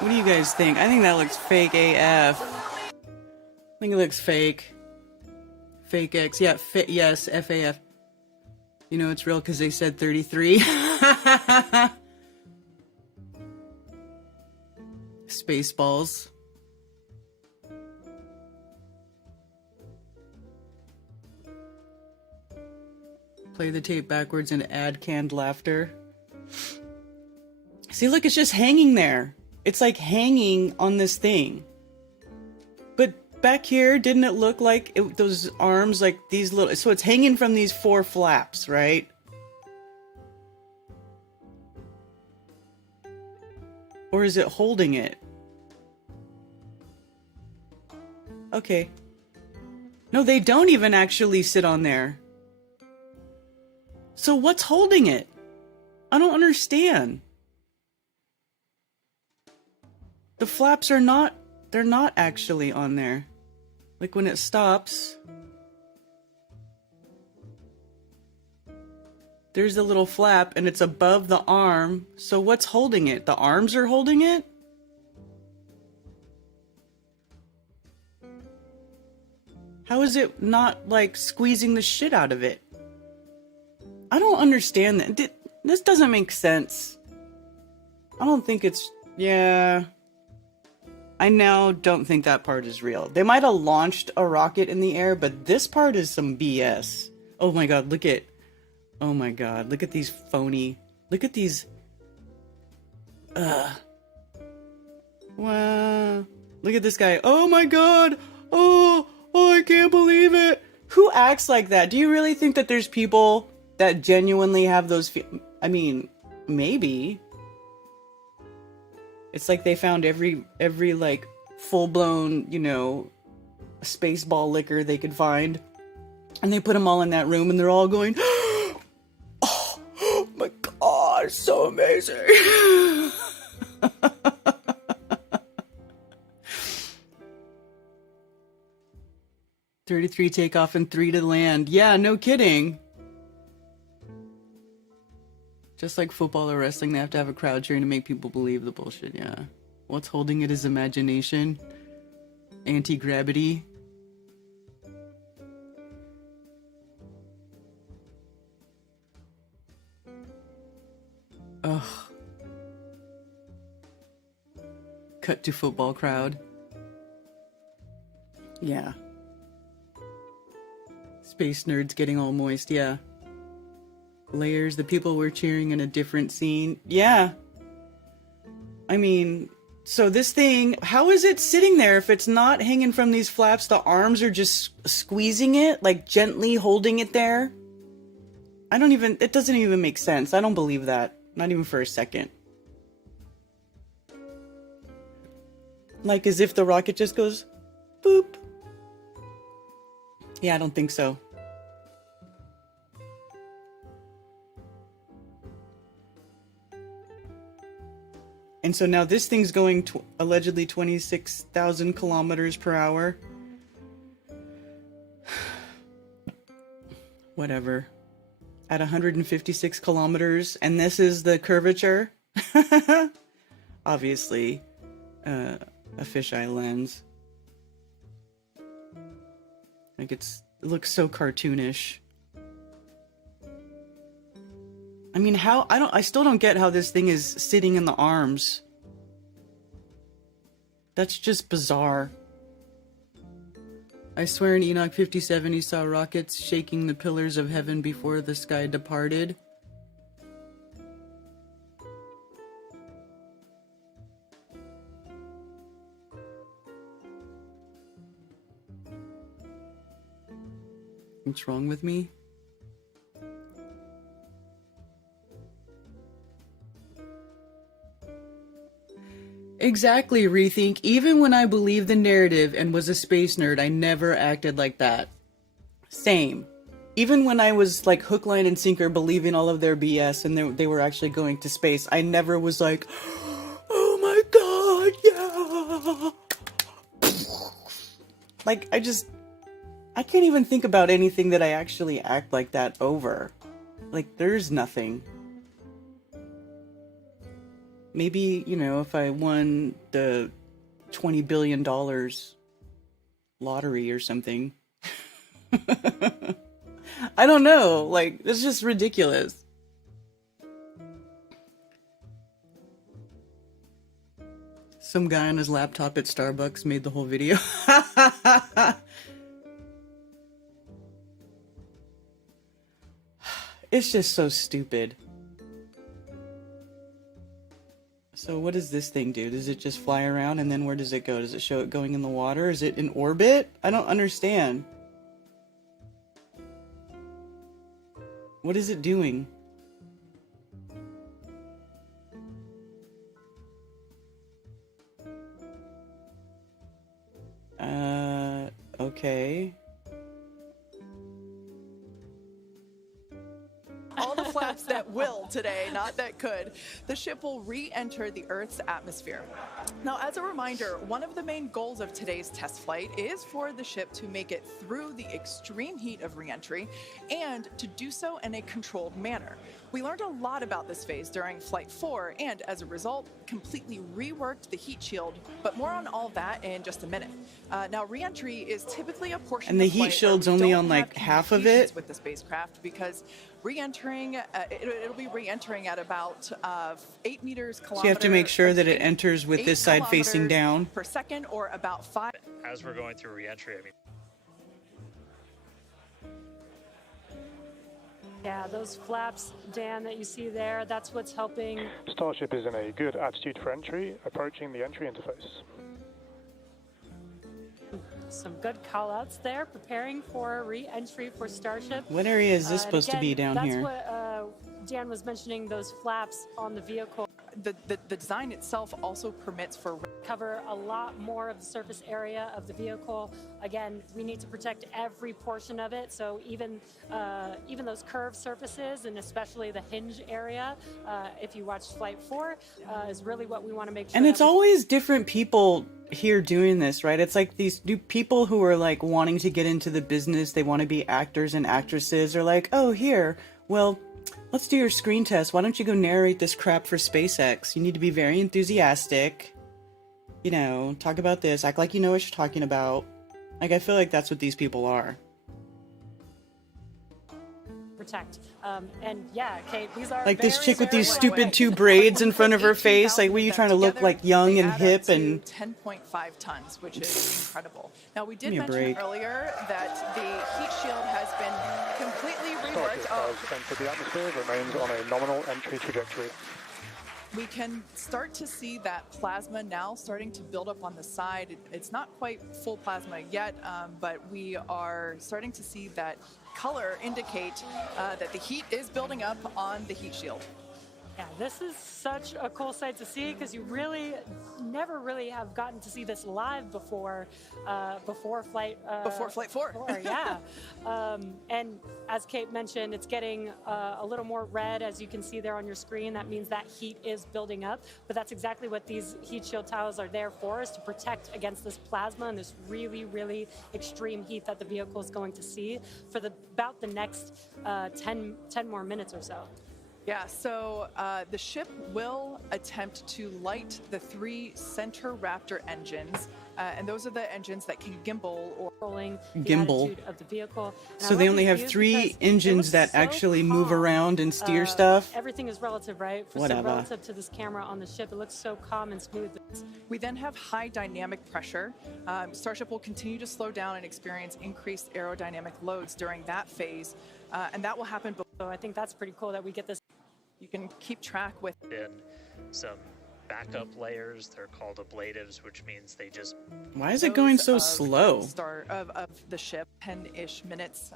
What do you guys think? I think that looks fake AF. I think it looks fake. Fake X. Yeah, yes, FAF. You know it's real because they said 33. Spaceballs. Play the tape backwards and add canned laughter. See, look, it's just hanging there. It's like hanging on this thing. But back here, didn't it look like those arms, like these little... So it's hanging from these 4 flaps, right? Or is it holding it? Okay. No, they don't even actually sit on there. So what's holding it? I don't understand. The flaps are not, they're not actually on there. Like when it stops, there's a little flap and it's above the arm. So what's holding it? The arms are holding it? How is it not like squeezing the shit out of it? I don't understand that. This doesn't make sense. I don't think it's... Yeah. I now don't think that part is real. They might have launched a rocket in the air, but this part is some BS. Oh my god, look at... Oh my god, look at these phony... Look at these... Wow. Look at this guy. Oh my god! Oh, I can't believe it! Who acts like that? Do you really think that there's people that genuinely have those I mean, maybe. It's like they found every like full-blown, you know, space ball liquor they could find. And they put them all in that room and they're all going, oh my god, it's so amazing. 33 takeoff and 3 to land. Yeah, no kidding. Just like football or wrestling, they have to have a crowd cheering to make people believe the bullshit, yeah. What's holding it is imagination. Anti-gravity. Ugh. Cut to football crowd. Yeah. Space nerds getting all moist, yeah. Layers, the people were cheering in a different scene. Yeah. I mean, so this thing, how is it sitting there if it's not hanging from these flaps? The arms are just squeezing it, like gently holding it there. It doesn't even make sense. I don't believe that. Not even for a second. Like as if the rocket just goes, boop. Yeah, I don't think so. And so now this thing's going allegedly 26,000 kilometers per hour. Whatever. At 156 kilometers, and this is the curvature. Obviously, a fisheye lens. Like it looks so cartoonish. I mean, I still don't get how this thing is sitting in the arms. That's just bizarre. I swear in Enoch 57 he saw rockets shaking the pillars of heaven before the sky departed. What's wrong with me? Exactly, Rethink. Even when I believed the narrative and was a space nerd, I never acted like that. Same. even when I was like hook, line, and sinker believing all of their BS and they were actually going to space, I never was like, oh my god, yeah. Like, I can't even think about anything that I actually act like that over. Like, there's nothing. Maybe, you know, if I won the $20 billion lottery or something. I don't know. Like, it's just ridiculous. Some guy on his laptop at Starbucks made the whole video. It's just so stupid. So what does this thing do? Does it just fly around and then where does it go? Does it show it going in the water? Is it in orbit? I don't understand. What is it doing? Okay. All the flaps that will today, not that could. The ship will re-enter the Earth's atmosphere. Now, as a reminder, one of the main goals of today's test flight is for the ship to make it through the extreme heat of re-entry and to do so in a controlled manner. We learned a lot about this phase during Flight 4 and, as a result, completely reworked the heat shield, but more on all that in just a minute. Now, re-entry is typically a portion And the of heat flight shield's where we only don't on like have half of communications it with the spacecraft because re-entering, it'll be re-entering at about 8 meters So you have to make sure that it enters with this side facing down. per second, or about 5. As we're going through re-entry, I mean, Yeah, those flaps, Dan, that you see there, that's what's helping. Starship is in a good attitude for entry, approaching the entry interface. Some good call-outs there, preparing for re-entry for Starship. What area is this And supposed to be again, down here? That's what Dan was mentioning, those flaps on the vehicle. The design itself also permits for Cover a lot more of the surface area of the vehicle. Again, we need to protect every portion of it. So even those curved surfaces, and especially the hinge area, if you watched Flight 4, is really what we want to make sure. And it's always different people here doing this, right? It's like these new people who are like wanting to get into the business. They want to be actors and actresses. Are like, oh, here, well, let's do your screen test. Why don't you go narrate this crap for SpaceX? You need to be very enthusiastic. You know, talk about this. Act like you know what you're talking about. Like, I feel like that's what these people are. protect. And yeah, Kate, these are Like this very, chick with very these well stupid weighed. 2 braids in front of her face. Like, were you trying to look like young and hip and 10.5 tons, which is incredible. Now, we did Give me a mention break. earlier that the heat shield has been completely reworked. Starship has entered the atmosphere, remains on a nominal entry trajectory. We can start to see that plasma now starting to build up on the side. It's not quite full plasma yet, but we are starting to see that color indicate that the heat is building up on the heat shield. Yeah, this is such a cool sight to see because you really never really have gotten to see this live before, before flight 4. Yeah, and as Kate mentioned, it's getting a little more red, as you can see there on your screen. That means that heat is building up, but that's exactly what these heat shield tiles are there for, is to protect against this plasma and this really, really extreme heat that the vehicle is going to see for about the next 10 more minutes or so. Yeah, so the ship will attempt to light the 3 center Raptor engines, and those are the engines that can gimbal or rolling Gimbal. attitude of the vehicle. And I so they love only these have views 3 because it engines looks that so actually move calm. around and steer stuff? Everything is relative, right? So Whatever. relative to this camera on the ship, it looks so calm and smooth. We then have high dynamic pressure. Starship will continue to slow down and experience increased aerodynamic loads during that phase, and that will happen. So I think that's pretty cool that we get this. You can keep track with in some backup layers. They're called ablatives, which means they just Why is it going so of slow? Start of the ship, 10-ish minutes.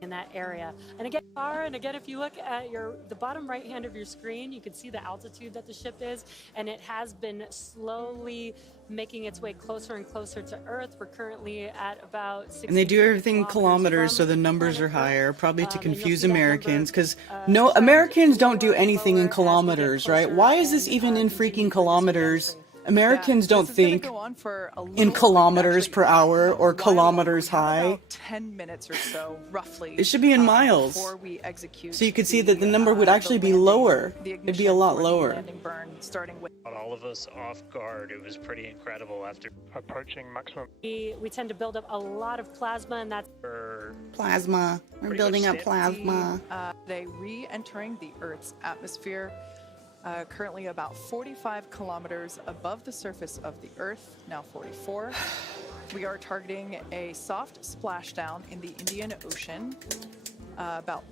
In that area. And again, if you look at the bottom right hand of your screen, you can see the altitude that the ship is, and it has been slowly making its way closer and closer to Earth. We're currently at about 60 And they do everything in kilometers, so the from numbers are planet higher, Earth. probably to And you'll confuse see that Americans, number, because trend Americans don't do lower and anything lower in as we get kilometers, right? closer Why is this and, even in continue freaking through this kilometers? trajectory. Americans Yeah, don't this is gonna think go on for a in little, kilometers actually, per hour or a while kilometers longer. We have high. about 10 minutes or so, roughly. It should be in miles. Before we execute So you could see that the number would the actually be landing, lower. the It'd be a lot ignition for the lower. landing burn, starting with Caught all of us off guard. It was pretty incredible after Approaching maximum. We tend to build up a lot of plasma, and that's Plasma. We're Pretty building much up standard. plasma. they re-entering the Earth's atmosphere. Currently about 45 kilometers above the surface of the Earth, now 44. We are targeting a soft splashdown in the Indian Ocean, about,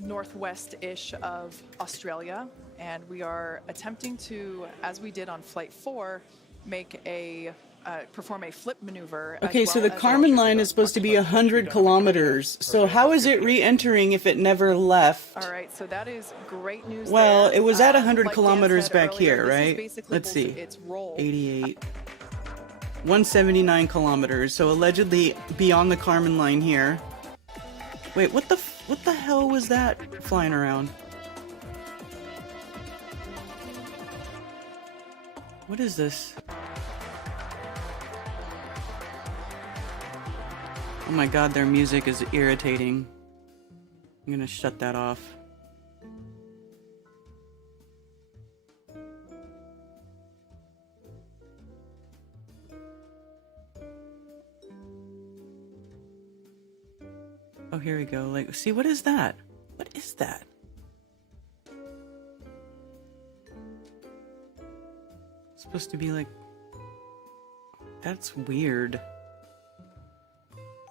northwest-ish of Australia. And we are attempting to, as we did on Flight 4, perform a flip maneuver. Okay, as so well the as Kármán a- line is supposed to be 100 kilometers. So how is it re-entering if it never left? All right, so that is great news. Well, there. it was at 100 Like Dan kilometers said back earlier, here, this is right? basically Let's see. its role. 88. 179 kilometers. So allegedly beyond the Kármán line here. Wait, what the hell was that flying around? What is this? Oh my god, their music is irritating. I'm gonna shut that off. Oh, here we go. Like, see, what is that? What is that? It's supposed to be like... That's weird.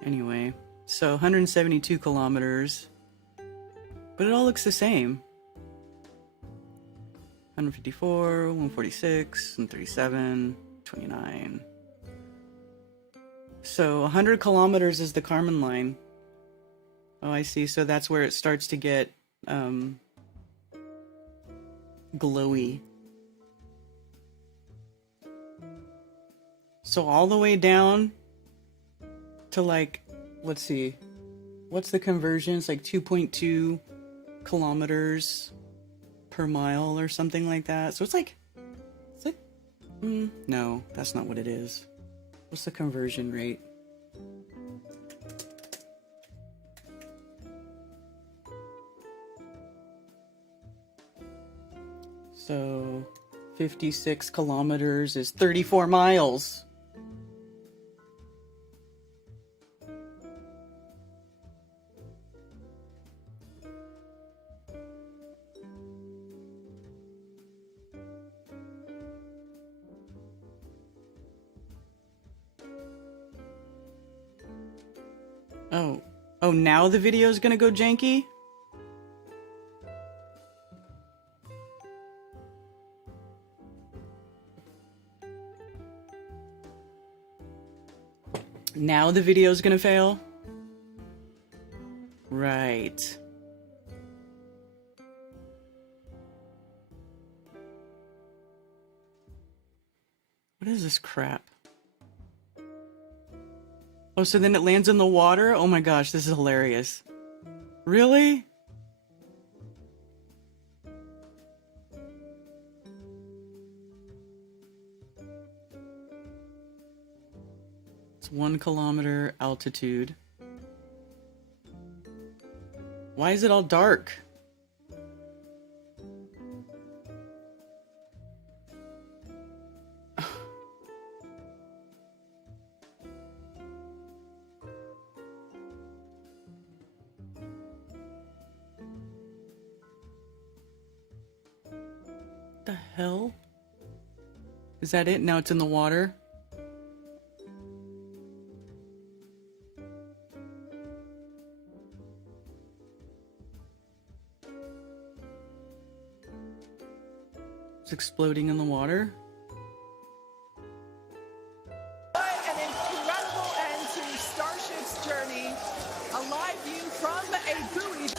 Anyway, so 172 kilometers. But it all looks the same. 154, 146, 137, 29. So 100 kilometers is the Kármán line. Oh, I see. So that's where it starts to get glowy. So all the way down to like, let's see, what's the conversion? It's like 2.2 kilometers per mile or something like that. So it's like, no, that's not what it is. What's the conversion rate? So 56 kilometers is 34 miles. Oh, now the video is gonna go janky? Now the video is gonna fail? Right. What is this crap? Oh, so then it lands in the water? Oh my gosh, this is hilarious. Really? It's 1 kilometer altitude. Why is it all dark? The hell? Is that it? Now it's in the water? It's exploding in the water? What an incredible end to Starship's journey. A live view from a buoy.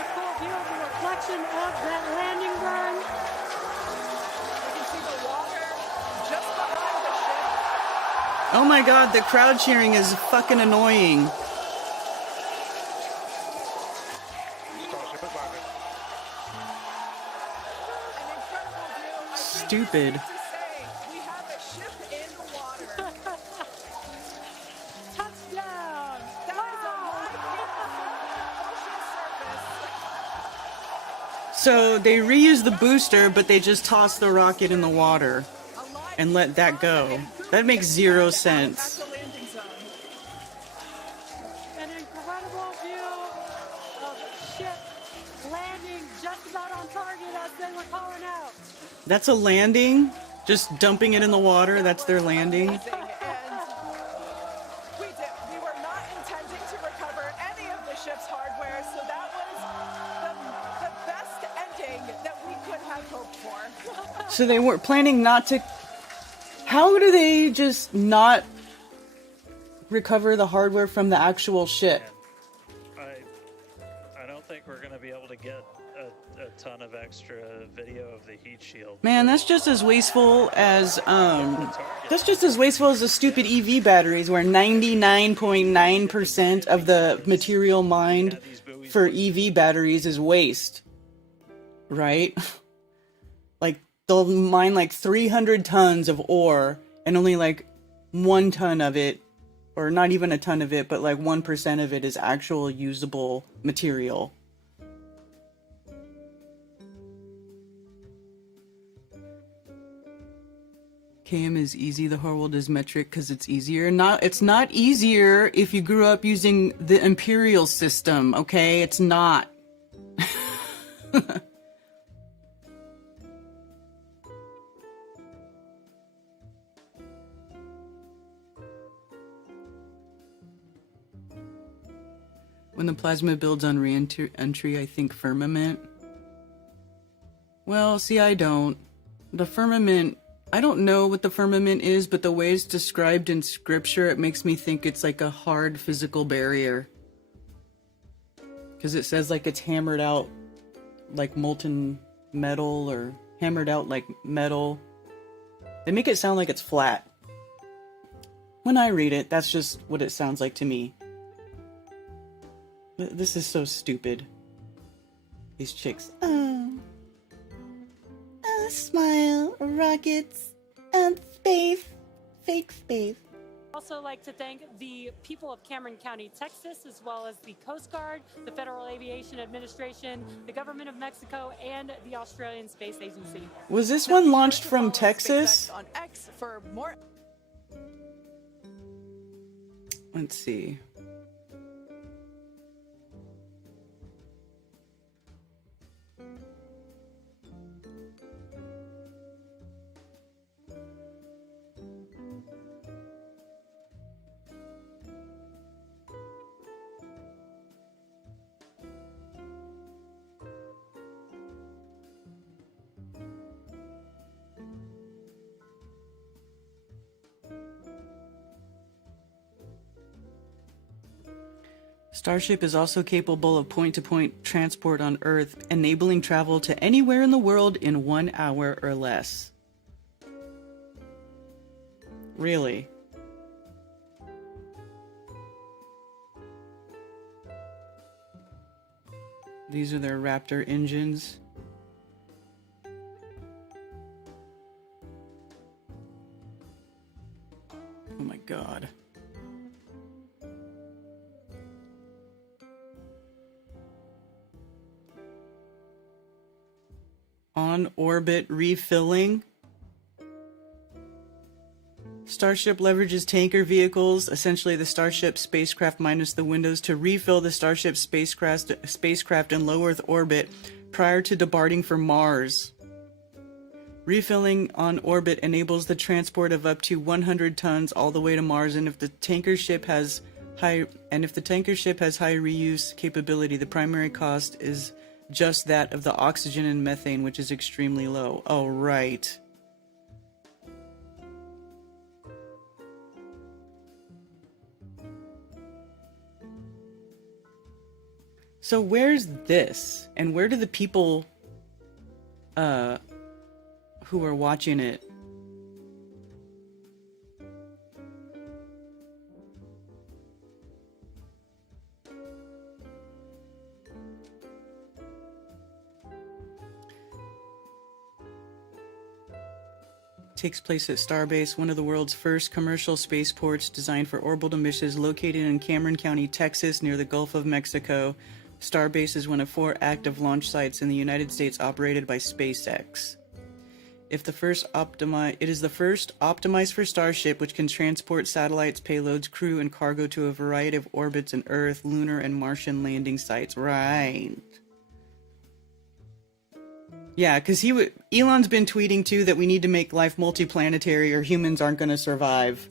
a full view of the reflection of that landing burn. You can see the water Oh my god, the crowd cheering is fucking annoying. Starship is landing. An incredible view. I think Stupid. it's safe to say we have a ship in the water. Touchdown! That is a live ocean surface. So they reuse the booster, but they just toss the rocket in the water and let that go. That makes zero That's sense. the landing zone. An incredible view of ship landing just about on target as they were calling out. That's a landing? Just dumping it in the water, that's their landing? Amazing. And we were not intending to recover any of the ship's hardware, so that was the best ending that we could have hoped for. So they weren't planning not to... How do they just not recover the hardware from the actual ship? I don't think we're gonna be able to get a ton of extra video of the heat shield. Man, that's just as wasteful as the stupid EV batteries, where 99.9% of the material mined for EV batteries is waste. Right? Like, they'll mine like 300 tons of ore, and only like 1 ton of it, or not even a ton of it, but like 1% of it is actual usable material. KM is easy, the whole world is metric because it's easier. It's not easier if you grew up using the imperial system, okay? It's not. When the plasma builds on re-entry, I think firmament. Well, see, I don't. The firmament, I don't know what the firmament is, but the way it's described in scripture, it makes me think it's like a hard physical barrier. Because it says like it's hammered out like molten metal, or hammered out like metal. They make it sound like it's flat. When I read it, that's just what it sounds like to me. This is so stupid. These chicks. Smile, rockets, and space. Fake space. Also like to thank the people of Cameron County, Texas, as well as the Coast Guard, the Federal Aviation Administration, the Government of Mexico, and the Australian Space Agency. Was this Now one be sure launched to from follow Texas? SpaceX on X for more. Let's see. Starship is also capable of point-to-point transport on Earth, enabling travel to anywhere in the world in 1 hour or less. Really? These are their Raptor engines. Oh my god. On-orbit refilling. Starship leverages tanker vehicles, essentially the Starship spacecraft minus the windows, to refill the Starship spacecraft in low Earth orbit prior to departing for Mars. Refilling on orbit enables the transport of up to 100 tons all the way to Mars, and if the tanker ship has high reuse capability, the primary cost is just that of the oxygen and methane, which is extremely low. Oh, right. So where's this? And where do the people who are watching it Takes place at Starbase, one of the world's first commercial spaceports designed for orbital missions, located in Cameron County, Texas, near the Gulf of Mexico. Starbase is one of 4 active launch sites in the United States operated by SpaceX. It is the first optimized for Starship, which can transport satellites, payloads, crew, and cargo to a variety of orbits in Earth, lunar, and Martian landing sites. Right. Yeah, because Elon's been tweeting too that we need to make life multiplanetary or humans aren't going to survive.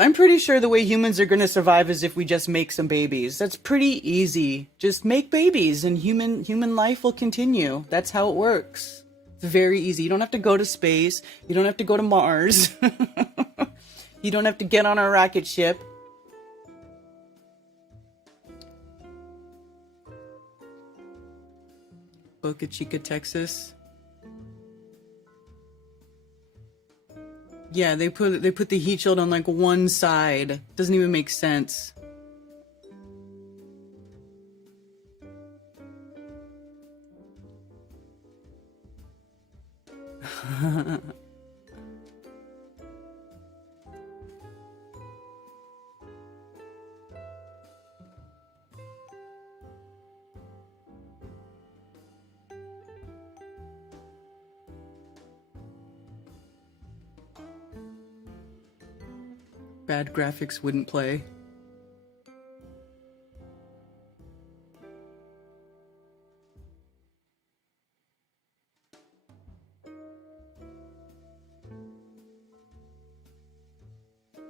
I'm pretty sure the way humans are going to survive is if we just make some babies. That's pretty easy. Just make babies and human life will continue. That's how it works. It's very easy. You don't have to go to space. You don't have to go to Mars. You don't have to get on a rocket ship. Boca Chica, Texas. Yeah, they put the heat shield on like one side. Doesn't even make sense. Bad graphics wouldn't play.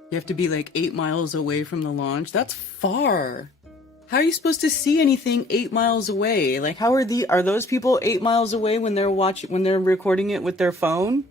You have to be like 8 miles away from the launch. That's far. How are you supposed to see anything 8 miles away? Like, how are those people 8 miles away when they're recording it with their phone?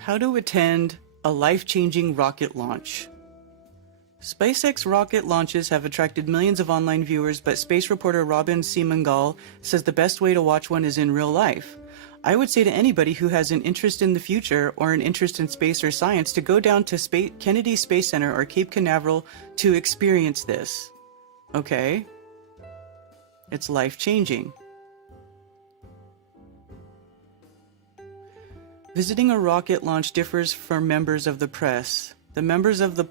How to attend a life-changing rocket launch. SpaceX rocket launches have attracted millions of online viewers, but space reporter Robin Seamangal says the best way to watch one is in real life. I would say to anybody who has an interest in the future or an interest in space or science to go down to Kennedy Space Center or Cape Canaveral to experience this. Okay? It's life-changing. Visiting a rocket launch differs for members of the press, the members of the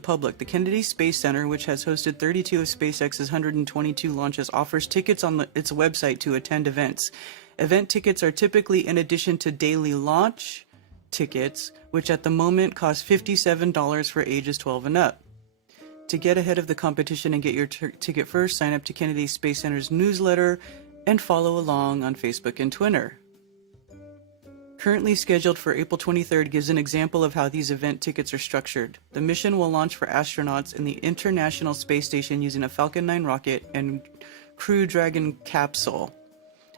public. The Kennedy Space Center, which has hosted 32 of SpaceX's 122 launches, offers tickets on its website to attend events. Event tickets are typically in addition to daily launch tickets, which at the moment cost $57 for ages 12 and up. To get ahead of the competition and get your ticket first, sign up to Kennedy Space Center's newsletter and follow along on Facebook and Twitter. Currently scheduled for April 23rd gives an example of how these event tickets are structured. The mission will launch for astronauts in the International Space Station using a Falcon 9 rocket and Crew Dragon capsule.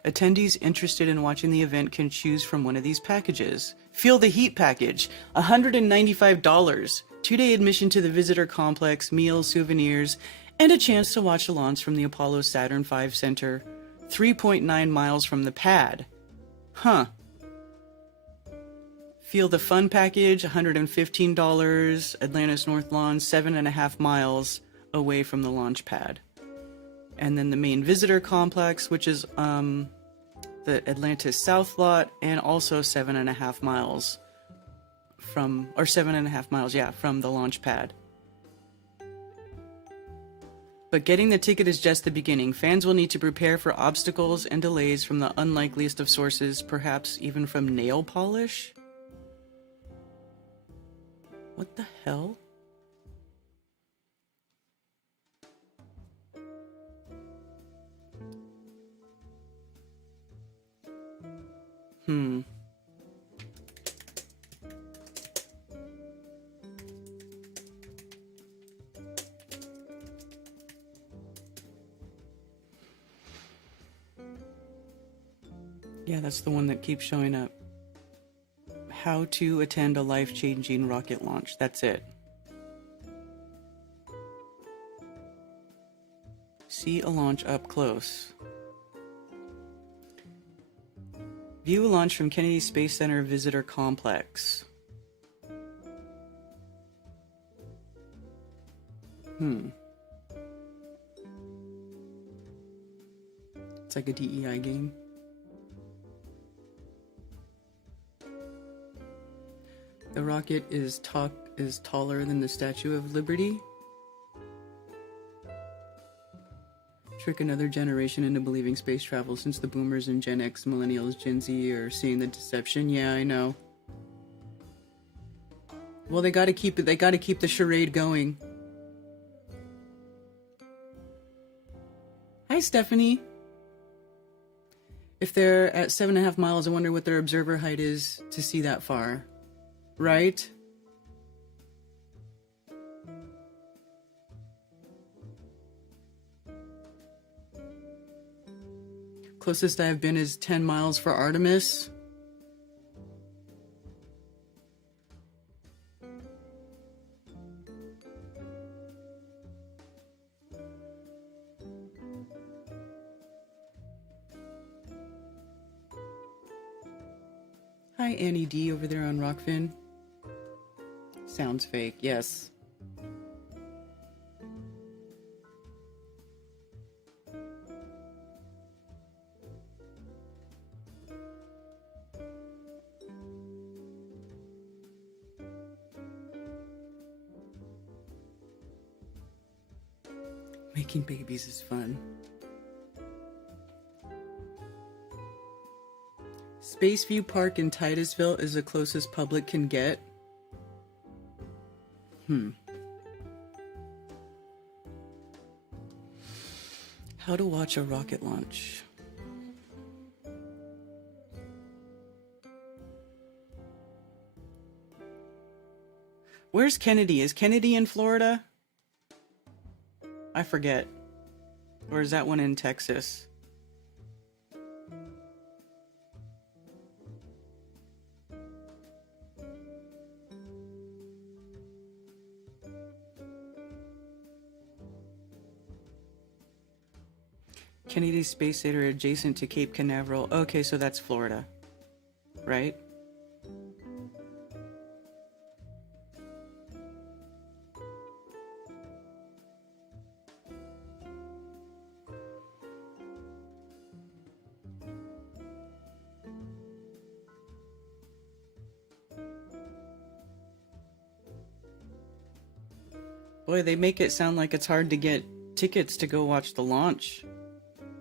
Attendees interested in watching the event can choose from one of these packages. Feel the Heat package, $195, 2-day admission to the visitor complex, meals, souvenirs, and a chance to watch the launch from the Apollo Saturn V Center, 3.9 miles from the pad. Huh. Feel the Fun package, $115, Atlantis North Lawn, 7.5 miles away from the launch pad. And then the main visitor complex, which is the Atlantis South Lot, and also 7.5 miles from the launch pad. But getting the ticket is just the beginning. Fans will need to prepare for obstacles and delays from the unlikeliest of sources, perhaps even from nail polish? What the hell? Yeah, that's the one that keeps showing up. How to attend a life-changing rocket launch. That's it. See a launch up close. View launch from Kennedy Space Center Visitor Complex. It's like a DEI game. The rocket is taller than the Statue of Liberty. Trick another generation into believing space travel, since the boomers and Gen X, millennials, Gen Z are seeing the deception. Yeah, I know. Well, they gotta keep it. They gotta keep the charade going. Hi, Stephanie. If they're at 7.5 miles, I wonder what their observer height is to see that far. Right? Closest I've been is 10 miles for Artemis. Hi, Annie D over there on Rockfin. Sounds fake, yes. Making babies is fun. Spaceview Park in Titusville is the closest public can get. How to watch a rocket launch. Where's Kennedy? Is Kennedy in Florida? I forget. Or is that one in Texas? Kennedy Space Center adjacent to Cape Canaveral. Okay, so that's Florida, right? Boy, they make it sound like it's hard to get tickets to go watch the launch.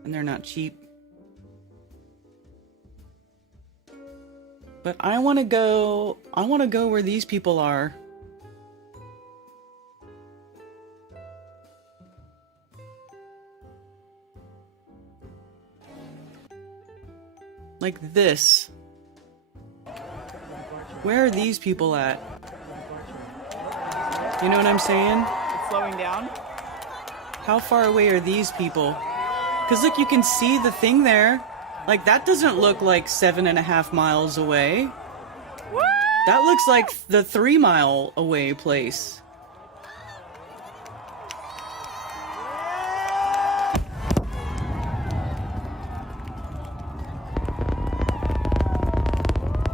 And they're not cheap. But I want to go where these people are. Like this. Where are these people at? You know what I'm saying? It's slowing down. How far away are these people? Because look, you can see the thing there. Like, that doesn't look like 7.5 miles away. Woo! That looks like the 3 mile away place.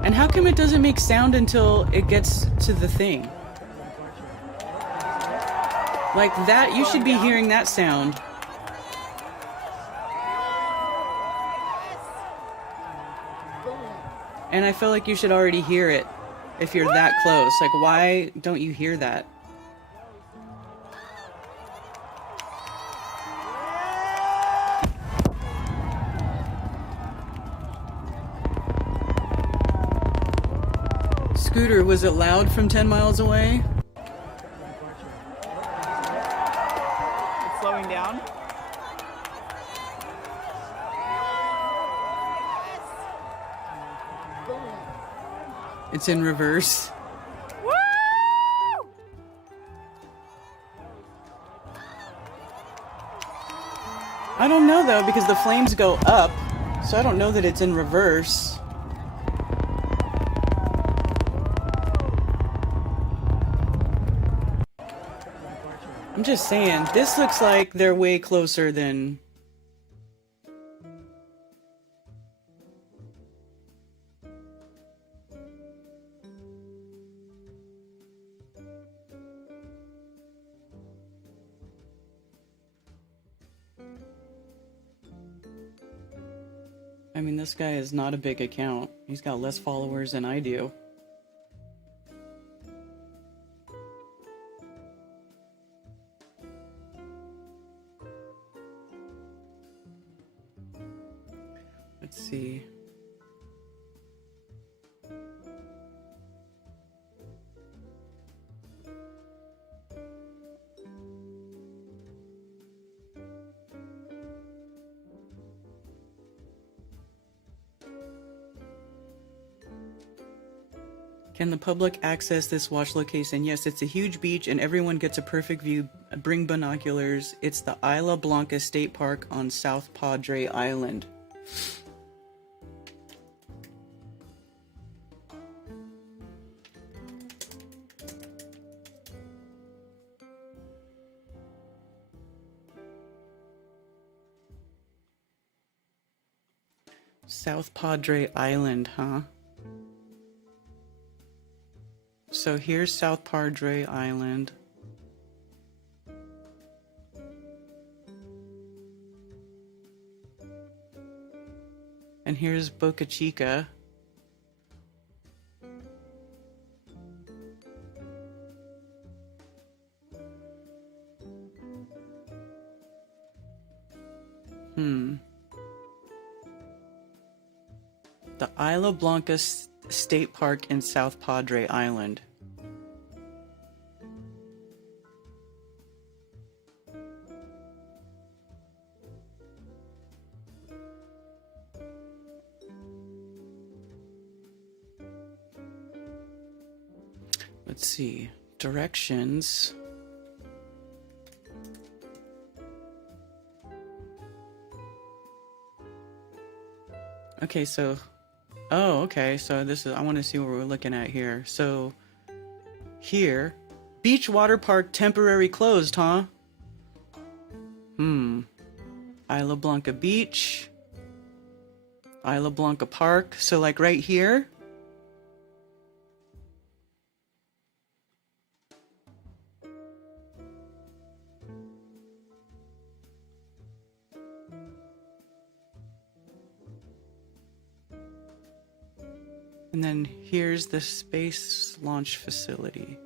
And how come it doesn't make sound until it gets to the thing? Like that, you should be hearing that sound. And I feel like you should already hear it if you're that close. Like, why don't you hear that? Scooter, was it loud from 10 miles away? It's slowing down. It's in reverse. Woo! I don't know though, because the flames go up, so I don't know that it's in reverse. I'm just saying, this looks like they're way closer than... I mean, this guy is not a big account. He's got less followers than I do. Let's see. Can the public access this watch location? Yes, it's a huge beach and everyone gets a perfect view. Bring binoculars. It's the Isla Blanca State Park on South Padre Island. South Padre Island, huh? So here's South Padre Island. And here's Boca Chica. The Isla Blanca State Park in South Padre Island. Let's see. Directions. Okay, so oh, okay. So this is, I want to see what we're looking at here. So here, beach water park temporary closed, huh? Isla Blanca Beach, Isla Blanca Park. So like right here. And then here's the space launch facility.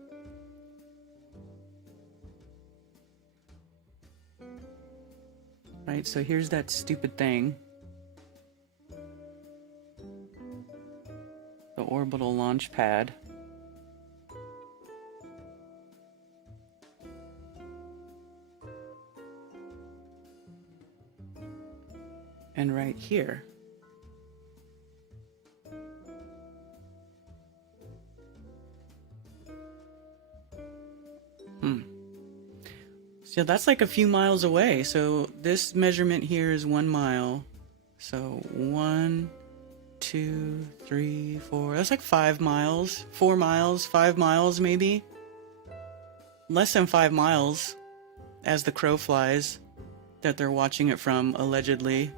Right, so here's that stupid thing. The orbital launch pad. And right here. So that's like a few miles away. So this measurement here is 1 mile. So 1, 2, 3, 4. That's like 5 miles. 4 miles, 5 miles maybe. Less than 5 miles as the crow flies that they're watching it from, allegedly.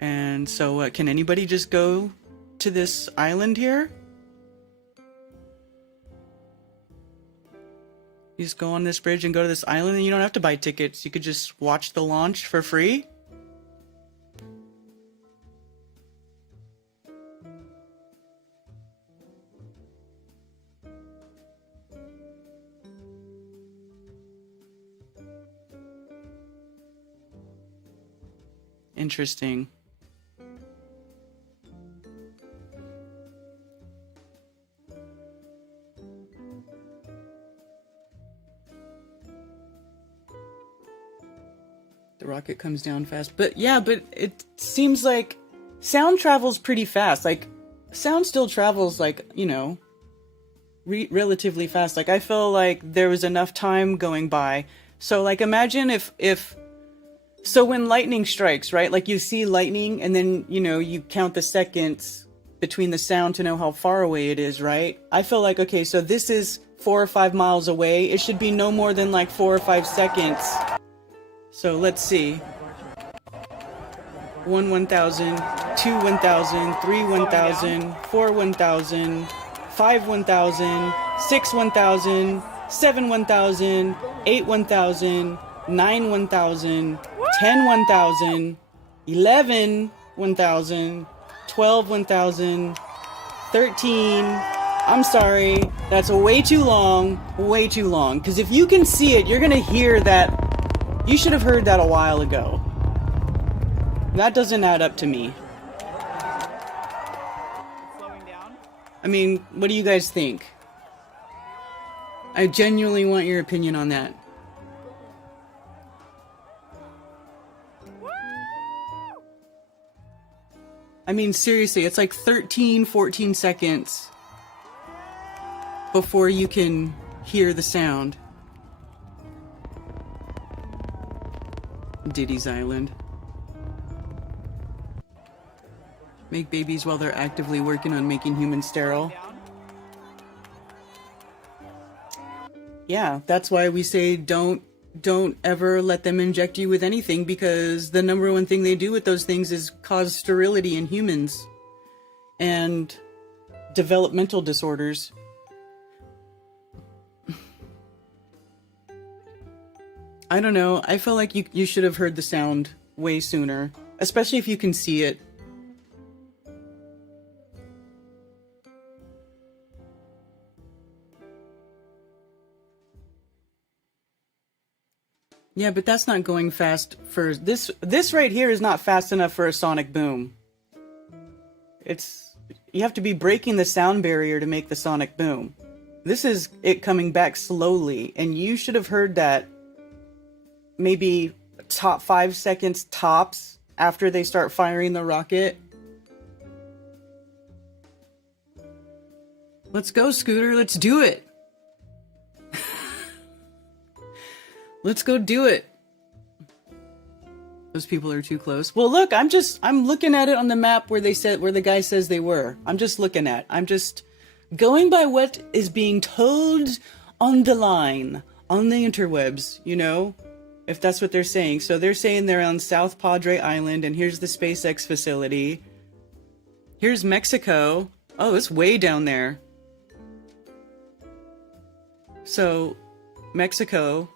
And so can anybody just go to this island here? You just go on this bridge and go to this island and you don't have to buy tickets. You could just watch the launch for free. Interesting. The rocket comes down fast. But yeah, but it seems like sound travels pretty fast. Like, sound still travels, like, you know, relatively fast. Like, I feel like there was enough time going by. So, like, imagine if so when lightning strikes, right? Like, you see lightning and then, you know, you count the seconds between the sound to know how far away it is, right? I feel like, okay, so this is 4 or 5 miles away. It should be no more than like 4 or 5 seconds. So let's see. 1 1,000, 2 1,000, 3 1,000, 4 1,000, 5 1,000, 6 1,000, 7 1,000, 8 1,000, 9 1,000, 10 1000, 11 1000, 12 1000, 13. I'm sorry, that's way too long, because if you can see it, you're gonna hear that. You should have heard that a while ago. That doesn't add up to me. Slowing down. I mean, what do you guys think? I genuinely want your opinion on that. I mean, seriously, it's like 13, 14 seconds before you can hear the sound. Diddy's Island. Make babies while they're actively working on making humans sterile. Yeah, that's why we say don't ever let them inject you with anything, because the number one thing they do with those things is cause sterility in humans and developmental disorders. I don't know. I feel like you should have heard the sound way sooner, especially if you can see it. Yeah, but that's not going fast for this. This right here is not fast enough for a sonic boom. You have to be breaking the sound barrier to make the sonic boom. This is it coming back slowly, and you should have heard that maybe top 5 seconds tops after they start firing the rocket. Let's go, Scooter. Let's do it. Let's go do it. Those people are too close. Well, look, I'm looking at it on the map where the guy says they were. I'm just going by what is being told on the line, on the interwebs, you know, if that's what they're saying. So they're saying they're on South Padre Island, and here's the SpaceX facility. Here's Mexico. Oh, it's way down there. So, Mexico.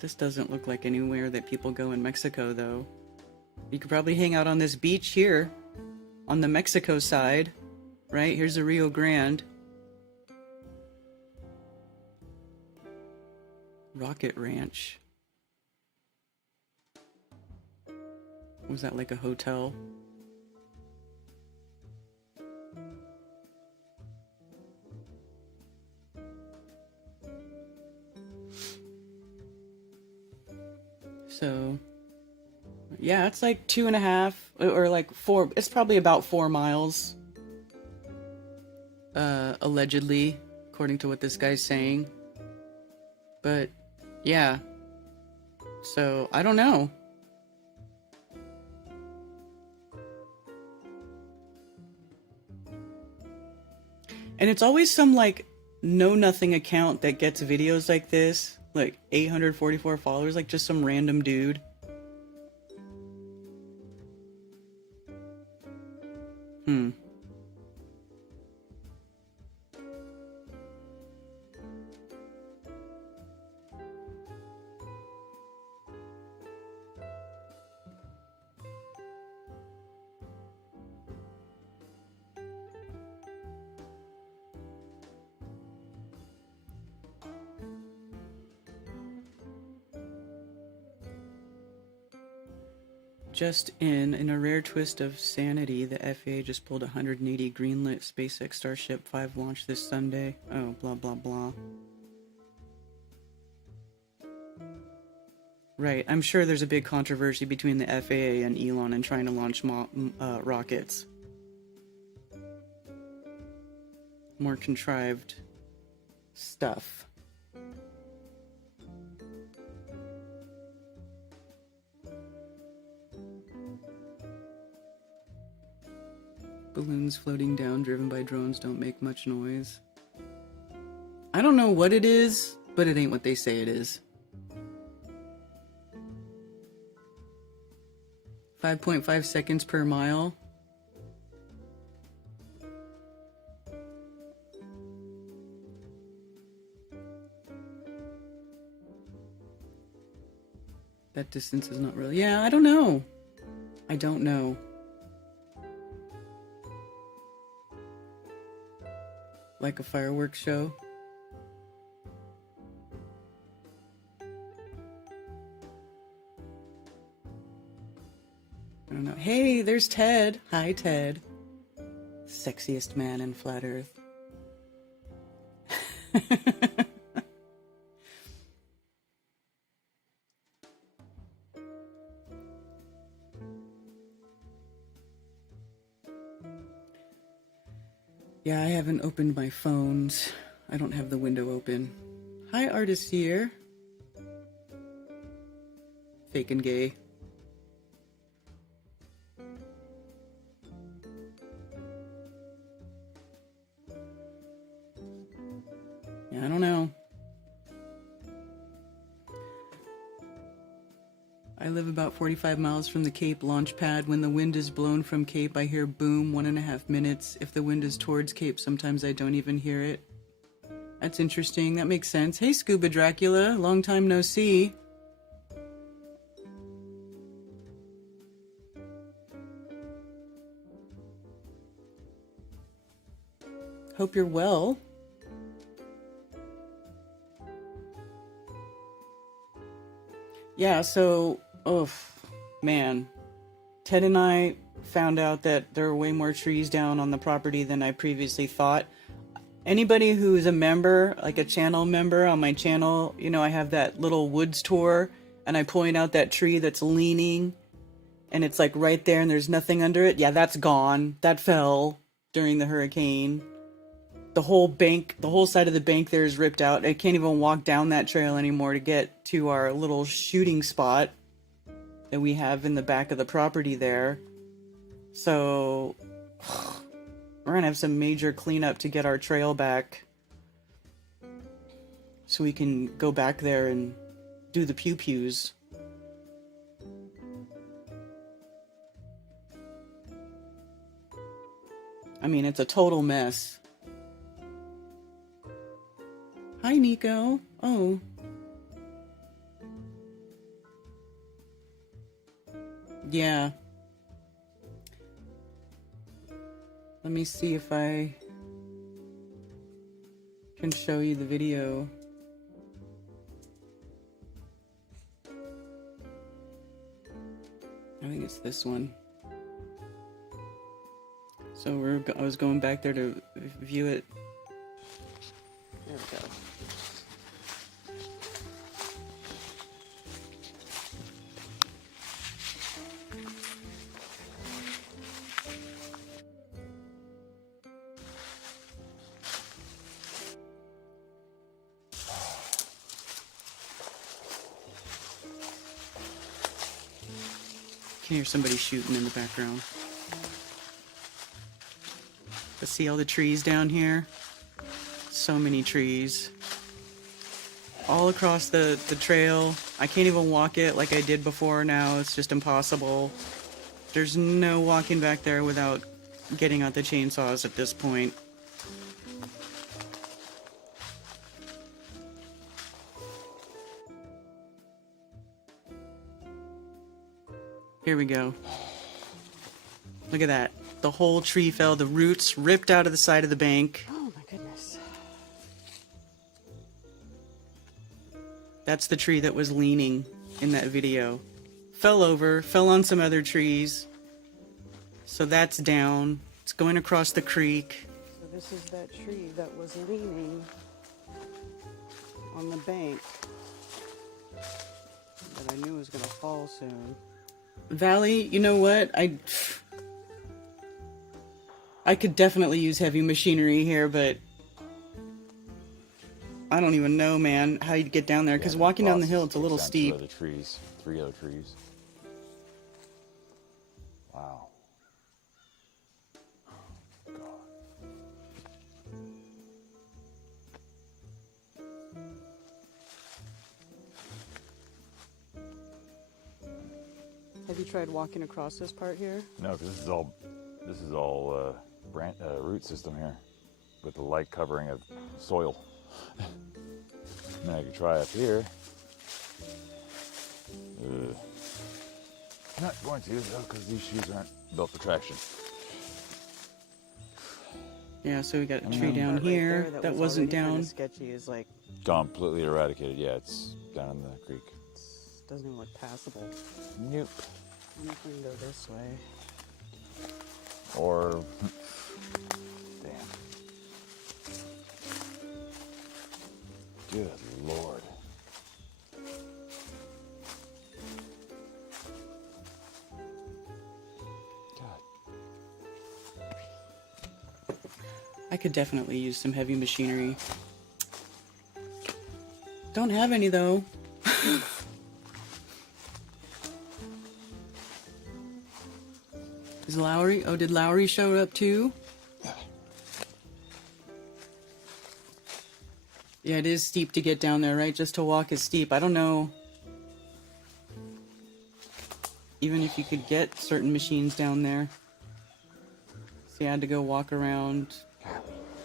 This doesn't look like anywhere that people go in Mexico, though. You could probably hang out on this beach here, on the Mexico side, right? Here's the Rio Grande. Rocket Ranch. Was that like a hotel? So, yeah, it's like 2.5 or like 4. It's probably about 4 miles. Allegedly, according to what this guy's saying. But, yeah. So, I don't know. And it's always some like know-nothing account that gets videos like this. Like 844 followers, like just some random dude. Just in a rare twist of sanity, the FAA just pulled 180 greenlit SpaceX Starship 5 launch this Sunday. Oh, blah, blah, blah. Right, I'm sure there's a big controversy between the FAA and Elon in trying to launch rockets. More contrived stuff. Balloons floating down, driven by drones, don't make much noise. I don't know what it is, but it ain't what they say it is. 5.5 seconds per mile. That distance is not real. Yeah, I don't know. I don't know. Like a fireworks show. I don't know. Hey, there's Ted. Hi, Ted. Sexiest man in flat Earth. Yeah, I haven't opened my phones. I don't have the window open. Hi, artist here. Fake and gay. Yeah, I don't know. I live about 45 miles from the Cape launch pad. When the wind is blown from Cape, I hear boom, 1.5 minutes. If the wind is towards Cape, sometimes I don't even hear it. That's interesting. That makes sense. Hey, Scuba Dracula. Long time no see. Hope you're well. Yeah, so, oh, man. Ted and I found out that there are way more trees down on the property than I previously thought. Anybody who's a member, like a channel member on my channel, you know, I have that little woods tour, and I point out that tree that's leaning, and it's like right there, and there's nothing under it. Yeah, that's gone. That fell during the hurricane. The whole bank, the whole side of the bank there is ripped out. I can't even walk down that trail anymore to get to our little shooting spot that we have in the back of the property there. So we're gonna have some major cleanup to get our trail back so we can go back there and do the pew-pews. I mean, it's a total mess. Hi, Nico. Oh. Yeah. Let me see if I can show you the video. I think it's this one. So I was going back there to view it. There we go. Can hear somebody shooting in the background. But see all the trees down here? So many trees. All across the trail. I can't even walk it like I did before now. It's just impossible. There's no walking back there without getting out the chainsaws at this point. Here we go. Look at that. The whole tree fell. The roots ripped out of the side of the bank. Oh my goodness. That's the tree that was leaning in that video. Fell over, fell on some other trees. So that's down. It's going across the creek. So this is that tree that was leaning on the bank that I knew was going to fall soon. Valley, you know what? I could definitely use heavy machinery here, but I don't even know, man, how you'd get down there, because walking down the hill, it's a little steep. Three other trees. Wow. God. Have you tried walking across this part here? No, because this is all root system here, with the light covering of soil. And then I could try up here. not going to though, because these shoes aren't built for traction. Yeah, so we got a tree down That right here there, that was wasn't already kinda down. sketchy is like Completely eradicated. Yeah, it's down in the creek. doesn't even look passable. Nope. I'm just gonna go this way. Or, damn. Good Lord. God. I could definitely use some heavy machinery. Don't have any though. Is Lowry? Oh, did Lowry show up too? Yeah, it is steep to get down there, right? Just to walk is steep. I don't know. Even if you could get certain machines down there. See, I had to go walk around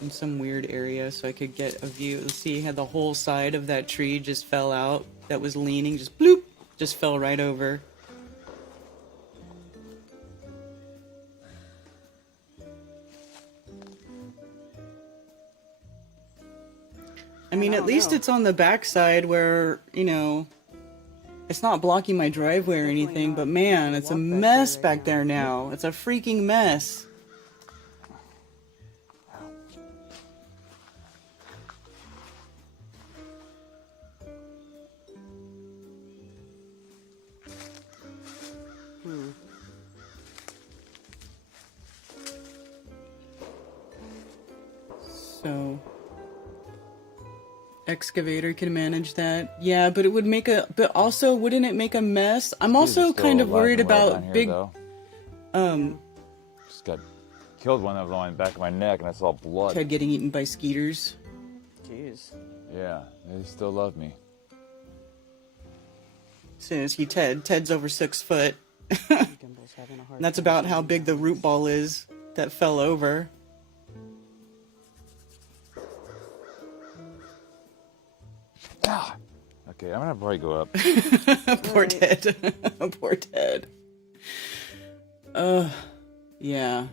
in some weird area so I could get a view. Let's see, had the whole side of that tree just fell out that was leaning, just bloop, just fell right over. I mean, at least it's on the backside where, you know, it's not blocking my driveway or anything, but man, it's a mess back there now. It's a freaking mess. So, excavator can manage that. Yeah, but it would make a, but also wouldn't it make a mess? I'm also kind of worried about big, Just got killed one that was on the back of my neck and I saw blood. Ted getting eaten by skeeters. Jeez. Yeah, they still love me. Soon as he Ted's over 6 foot. Gimble's having a hard And that's time about how seeing big the that. root ball is that fell over. Ah! Okay, I'm gonna probably go up. Poor Ted. Poor Ted. Yeah.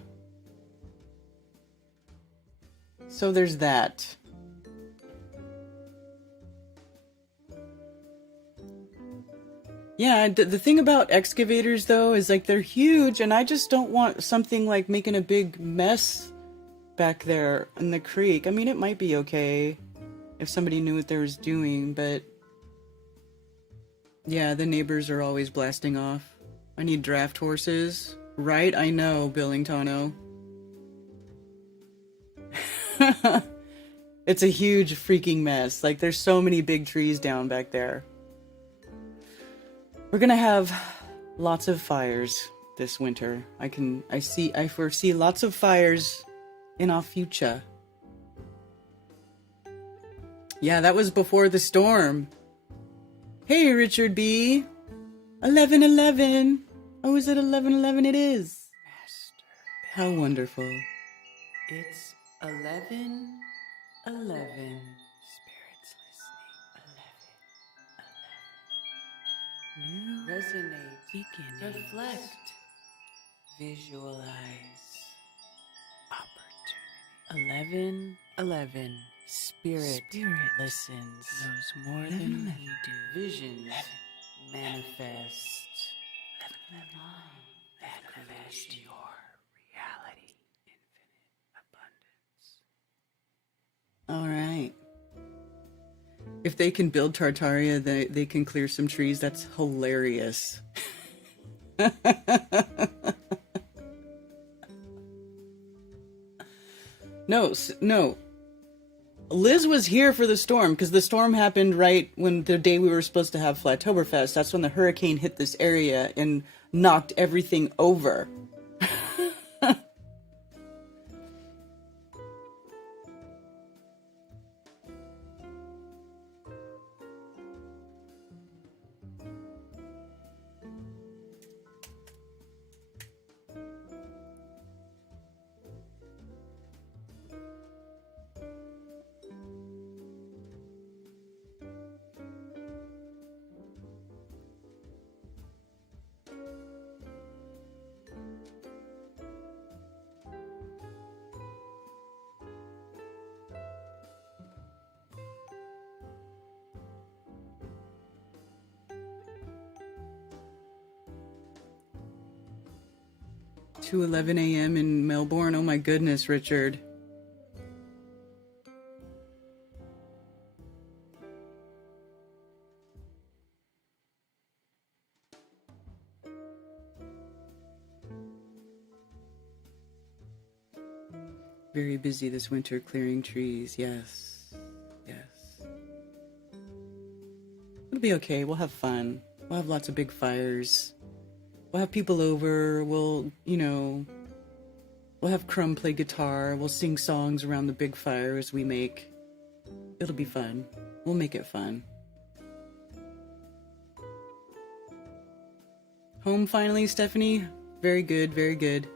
So there's that. Yeah, the thing about excavators though is like they're huge and I just don't want something like making a big mess back there in the creek. I mean, it might be okay if somebody knew what they was doing, but yeah, the neighbors are always blasting off. I need draft horses. Right? I know, Billingtono. It's a huge freaking mess. Like, there's so many big trees down back there. We're gonna have lots of fires this winter. I foresee lots of fires in our future. Yeah, that was before the storm. Hey, Richard B. 11:11. Oh, is it 11:11? It is. Master. How wonderful. It's 11:11. Spirits listening. 11:11. New resonate. Beginning. Reflect. Visualize. Opportunity. 11:11. Spirit listens. Knows more than we do. Visions manifest. Manifest your reality. Infinite abundance. All right. If they can build Tartaria, they can clear some trees. That's hilarious. No. Liz was here for the storm because the storm happened right when the day we were supposed to have Flattoberfest. That's when the hurricane hit this area and knocked everything over. 2:11 a.m. in Melbourne. Oh my goodness, Richard. Very busy this winter clearing trees. Yes. Yes. It'll be okay. We'll have fun. We'll have lots of big fires. We'll have people over. We'll, we'll have Crumb play guitar. We'll sing songs around the big fires we make. It'll be fun. We'll make it fun. Home finally, Stephanie? Very good, very good.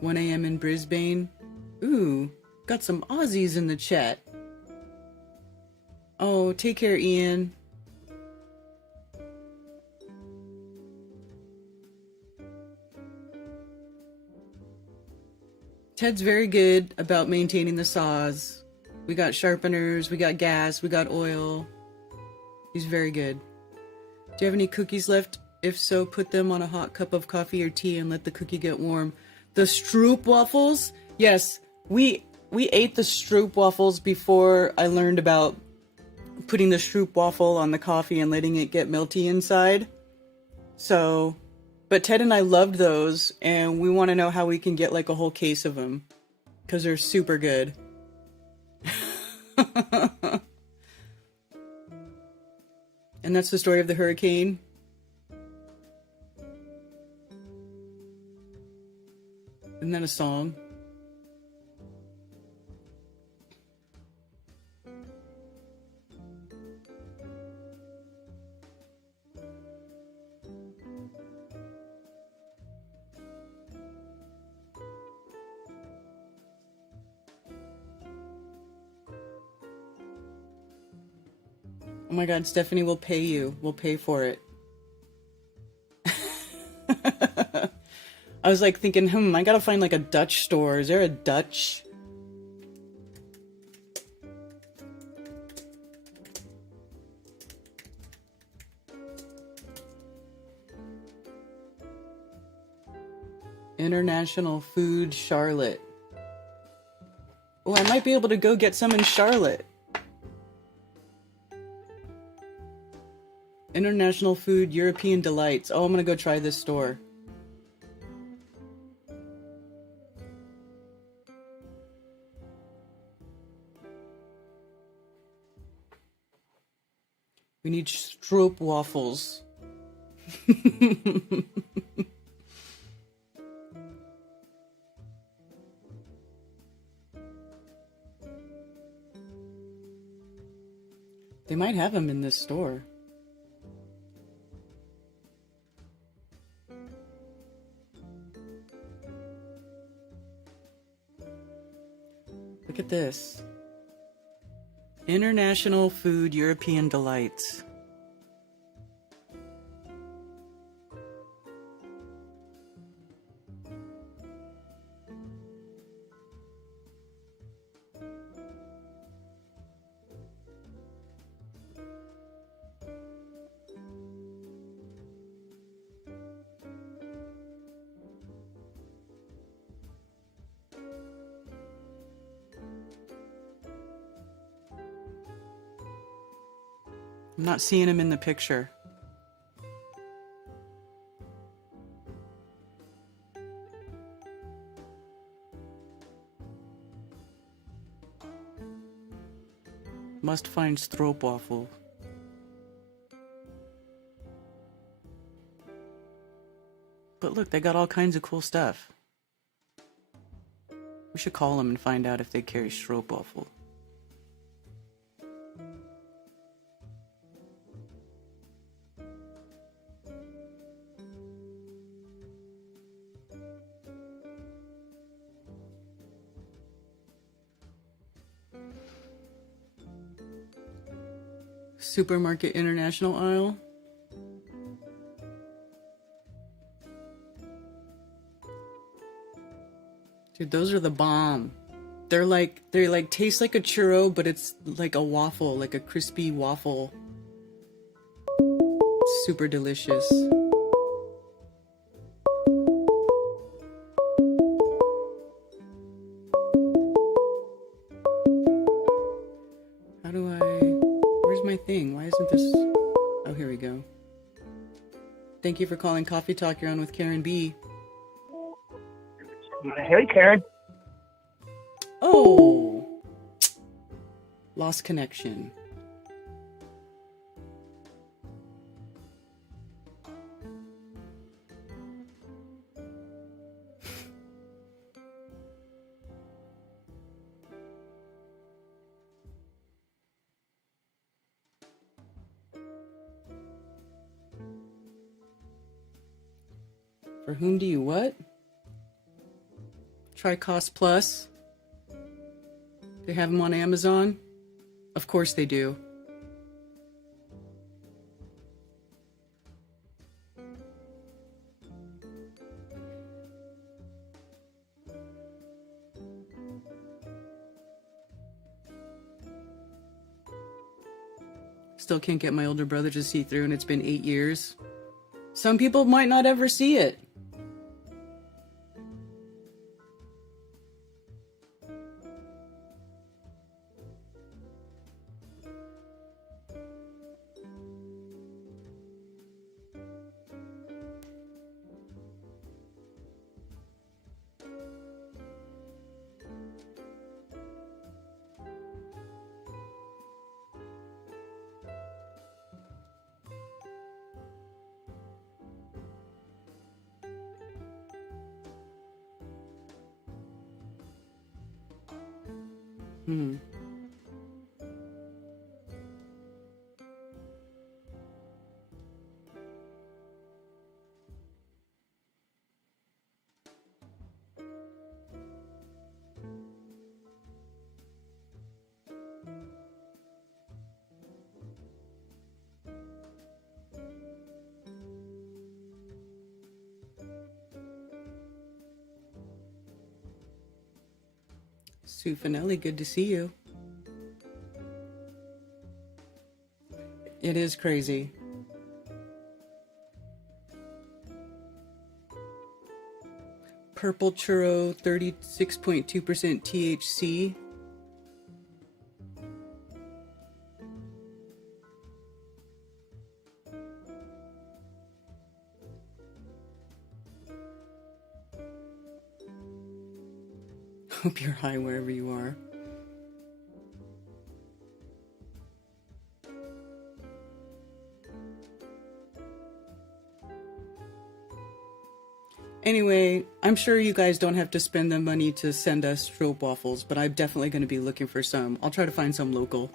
1 a.m. in Brisbane. Ooh, got some Aussies in the chat. Oh, take care, Ian. Ted's very good about maintaining the saws. We got sharpeners, we got gas, we got oil. He's very good. Do you have any cookies left? If so, put them on a hot cup of coffee or tea and let the cookie get warm. The Stroop waffles? Yes, we ate the Stroop waffles before I learned about putting the Stroop waffle on the coffee and letting it get melty inside. So, but Ted and I loved those, and we want to know how we can get like a whole case of them, because they're super good. And that's the story of the hurricane. Isn't that a song? Oh my God, Stephanie will pay you. We'll pay for it. I was like thinking, I gotta find like a Dutch store. Is there a Dutch? International Food Charlotte. Oh, I might be able to go get some in Charlotte. International Food European Delights. Oh, I'm gonna go try this store. We need Stroop waffles. They might have them in this store. Look at this. International Food European Delights. I'm not seeing him in the picture. Must find stroopwafel. But look, they got all kinds of cool stuff. We should call them and find out if they carry stroopwafel. Supermarket International aisle. Dude, those are the bomb. They taste like a churro, but it's like a waffle, like a crispy waffle. Super delicious. isn't this... Oh, here we go. Thank you for calling Coffee Talk. You're on with Karen B. Hey, Karen. Oh! Lost connection. For whom do you what? Try Cost Plus. They have them on Amazon? Of course they do. Still can't get my older brother to see through, and it's been 8 years. Some people might not ever see it. Hmm. Sue Finelli, good to see you. It is crazy. Purple churro, 36.2% THC. Hope you're high wherever you are. Anyway, I'm sure you guys don't have to spend the money to send us strobe waffles, but I'm definitely going to be looking for some. I'll try to find some local.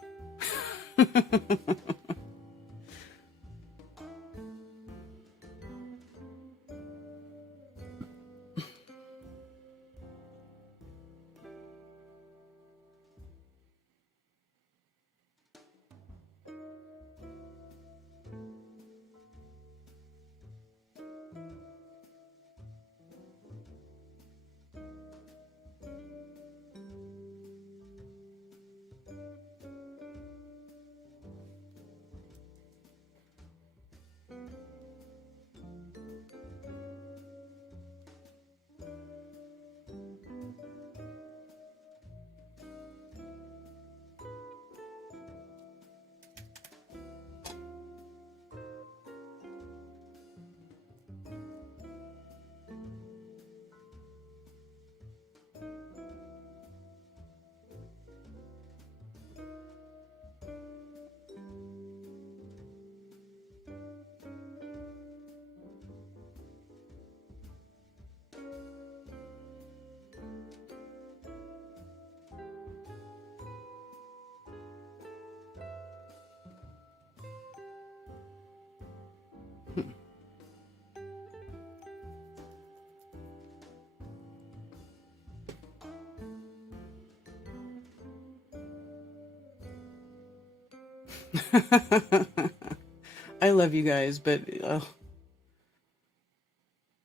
I love you guys, but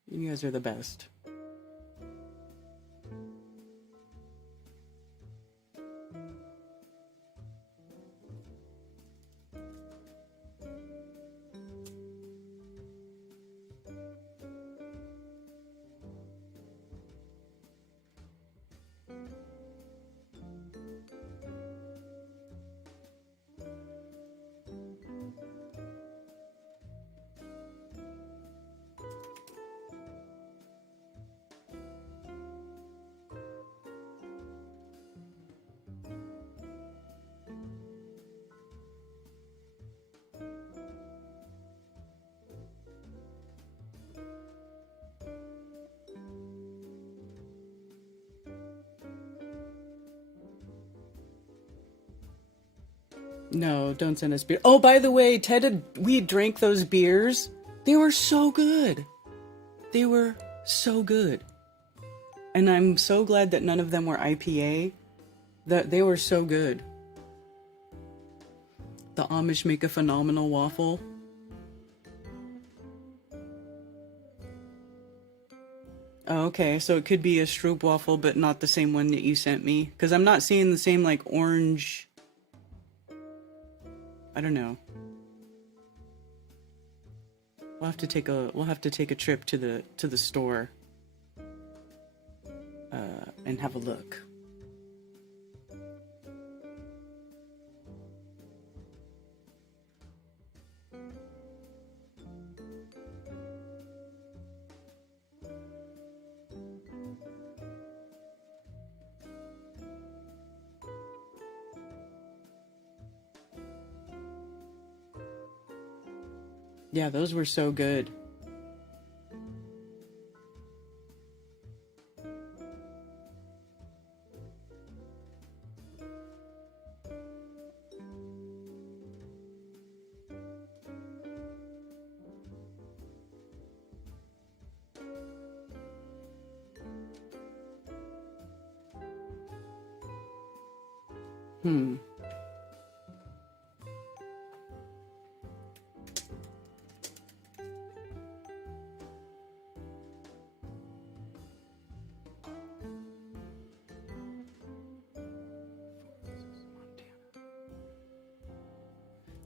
you guys are the best. No, don't send us beer. Oh, by the way, we drank those beers. They were so good. They were so good. And I'm so glad that none of them were IPA. That they were so good. The Amish make a phenomenal waffle. Oh, okay, so it could be a Stroop waffle, but not the same one that you sent me. Because I'm not seeing the same, like, orange... I don't know. We'll have to take a trip to the store and have a look. Yeah, those were so good.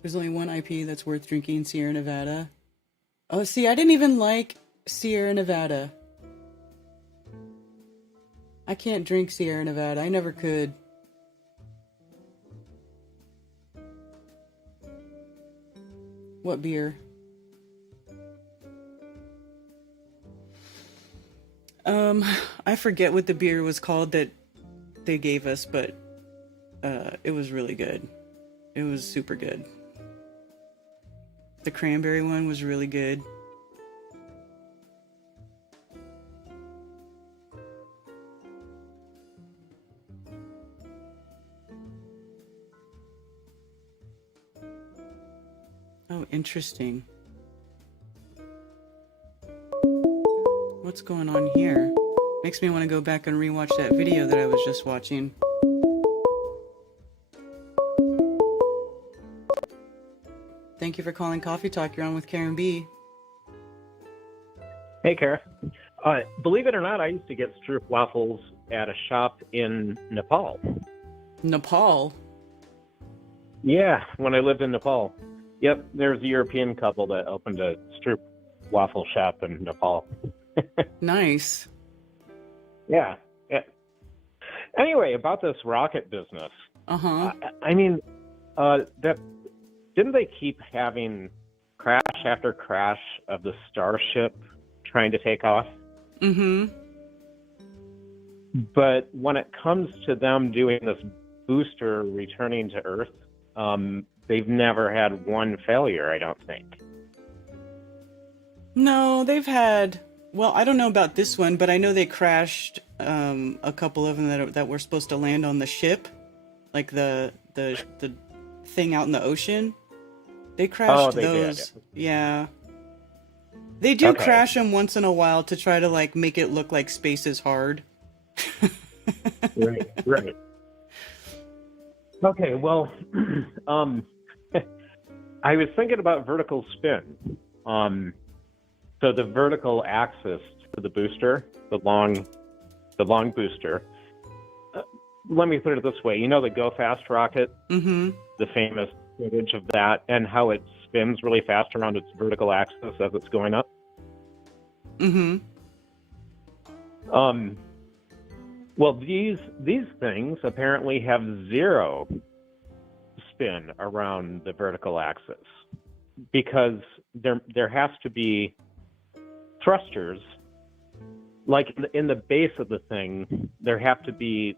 There's only one IPA that's worth drinking, Sierra Nevada. Oh, see, I didn't even like Sierra Nevada. I can't drink Sierra Nevada. I never could. What beer? I forget what the beer was called that they gave us, but it was really good. It was super good. The cranberry one was really good. Oh, interesting. What's going on here? Makes me want to go back and rewatch that video that I was just watching. Thank you for calling Coffee Talk. You're on with Karen B. Hey, Kara. Believe it or not, I used to get Stroop waffles at a shop in Nepal. Nepal? Yeah, when I lived in Nepal. Yep, there's a European couple that opened a Stroop waffle shop in Nepal. Nice. Yeah. Anyway, about this rocket business. Uh-huh. I mean, didn't they keep having crash after crash of the Starship trying to take off? Mm-hmm. But when it comes to them doing this booster returning to Earth, they've never had one failure, I don't think. No, they've had... Well, I don't know about this one, but I know they crashed a couple of them that were supposed to land on the ship. Like the thing out in the ocean. They crashed those. Did. Yeah. They do crash them once in a while to try to like make it look like space is hard. Right. Okay, well, I was thinking about vertical spin. So the vertical axis for the booster, the long booster. Let me put it this way: you know the Go Fast rocket, mm-hmm. the famous footage of that, and how it spins really fast around its vertical axis as it's going up. Mm-hmm. Well, these things apparently have zero spin around the vertical axis because there has to be thrusters, like in the base of the thing, there have to be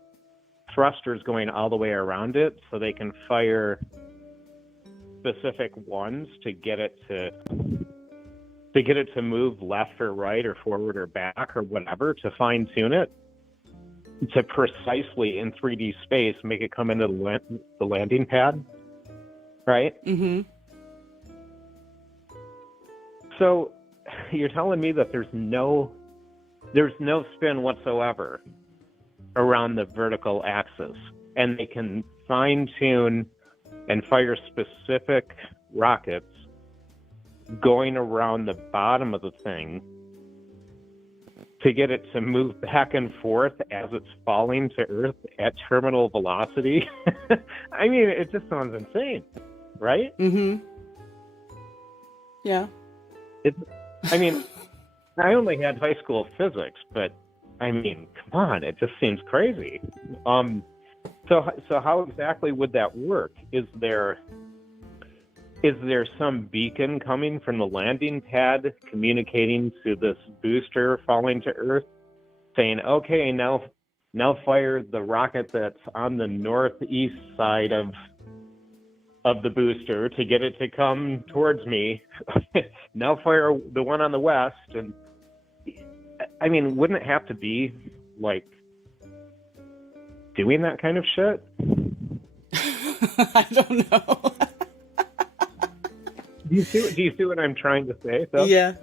thrusters going all the way around it so they can fire specific ones to get it to move left or right or forward or back or whatever, to fine tune it to precisely in 3D space make it come into the landing pad. right? Mm-hmm. So you're telling me that there's no spin whatsoever around the vertical axis, and they can fine-tune and fire specific rockets going around the bottom of the thing to get it to move back and forth as it's falling to Earth at terminal velocity. I mean, it just sounds insane, right? Mm-hmm. Yeah. I mean, I only had high school physics, but I mean, come on, it just seems crazy. So how exactly would that work? Is there some beacon coming from the landing pad communicating to this booster falling to Earth, saying, "Okay, now fire the rocket that's on the northeast side of the booster to get it to come towards me. Now fire the one on the west." And I mean, wouldn't it have to be like doing that kind of shit? I don't know. Do you see what I'm trying to say? Though? Yeah.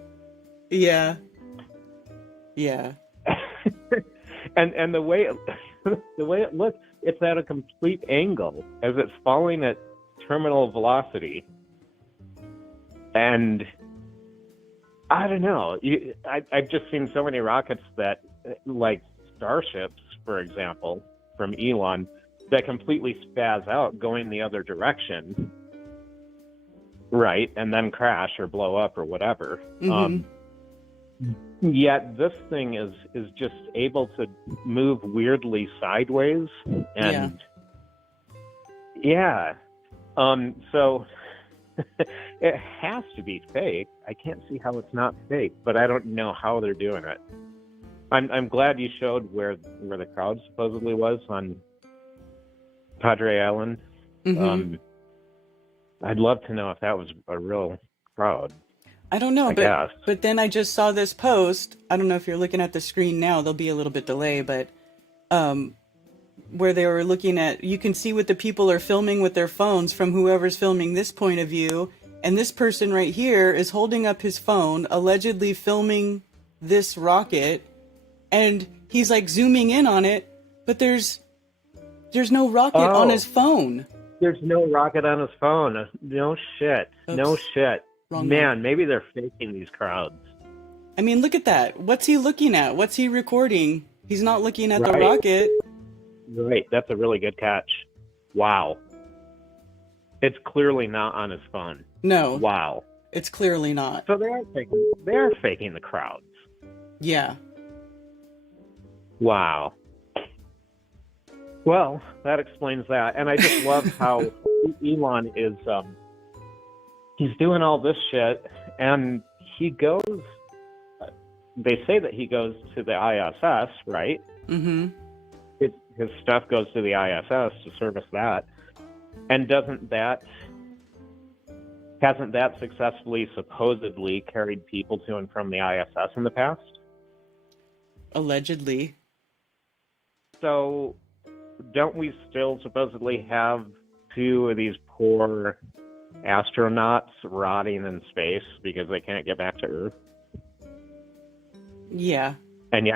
And the way it looks, it's at a complete angle as it's falling at terminal velocity. And I don't know. I've just seen so many rockets that, like Starships, for example, from Elon, that completely spaz out going the other direction, right, and then crash or blow up or whatever. Mm-hmm. Yet this thing is just able to move weirdly sideways, and so it has to be fake. I can't see how it's not fake, but I don't know how they're doing it. I'm glad you showed where the crowd supposedly was on Padre Island. Mm-hmm. I'd love to know if that was a real crowd. I don't know, I guess. But then I just saw this post. I don't know if you're looking at the screen now. There'll be a little bit delay, but where they were looking at, you can see what the people are filming with their phones from whoever's filming this point of view, and this person right here is holding up his phone, allegedly filming this rocket, and he's like zooming in on it, but there's no rocket on his phone. There's no rocket on his phone. No shit. Oops. No shit. Wrong Man, one. maybe they're faking these crowds. I mean, look at that. What's he looking at? What's he recording? He's not looking at the Right. rocket. Right, that's a really good catch. Wow. It's clearly not on his phone. No. Wow. It's clearly not. So they are faking the crowds. Yeah. Wow. Well, that explains that. And I just love how Elon is he's doing all this shit, and he goes, they say that he goes to the ISS, right? Mm-hmm. His stuff goes to the ISS to service that. And hasn't that successfully, supposedly carried people to and from the ISS in the past? Allegedly. So don't we still supposedly have two of these poor astronauts rotting in space because they can't get back to Earth? Yeah. And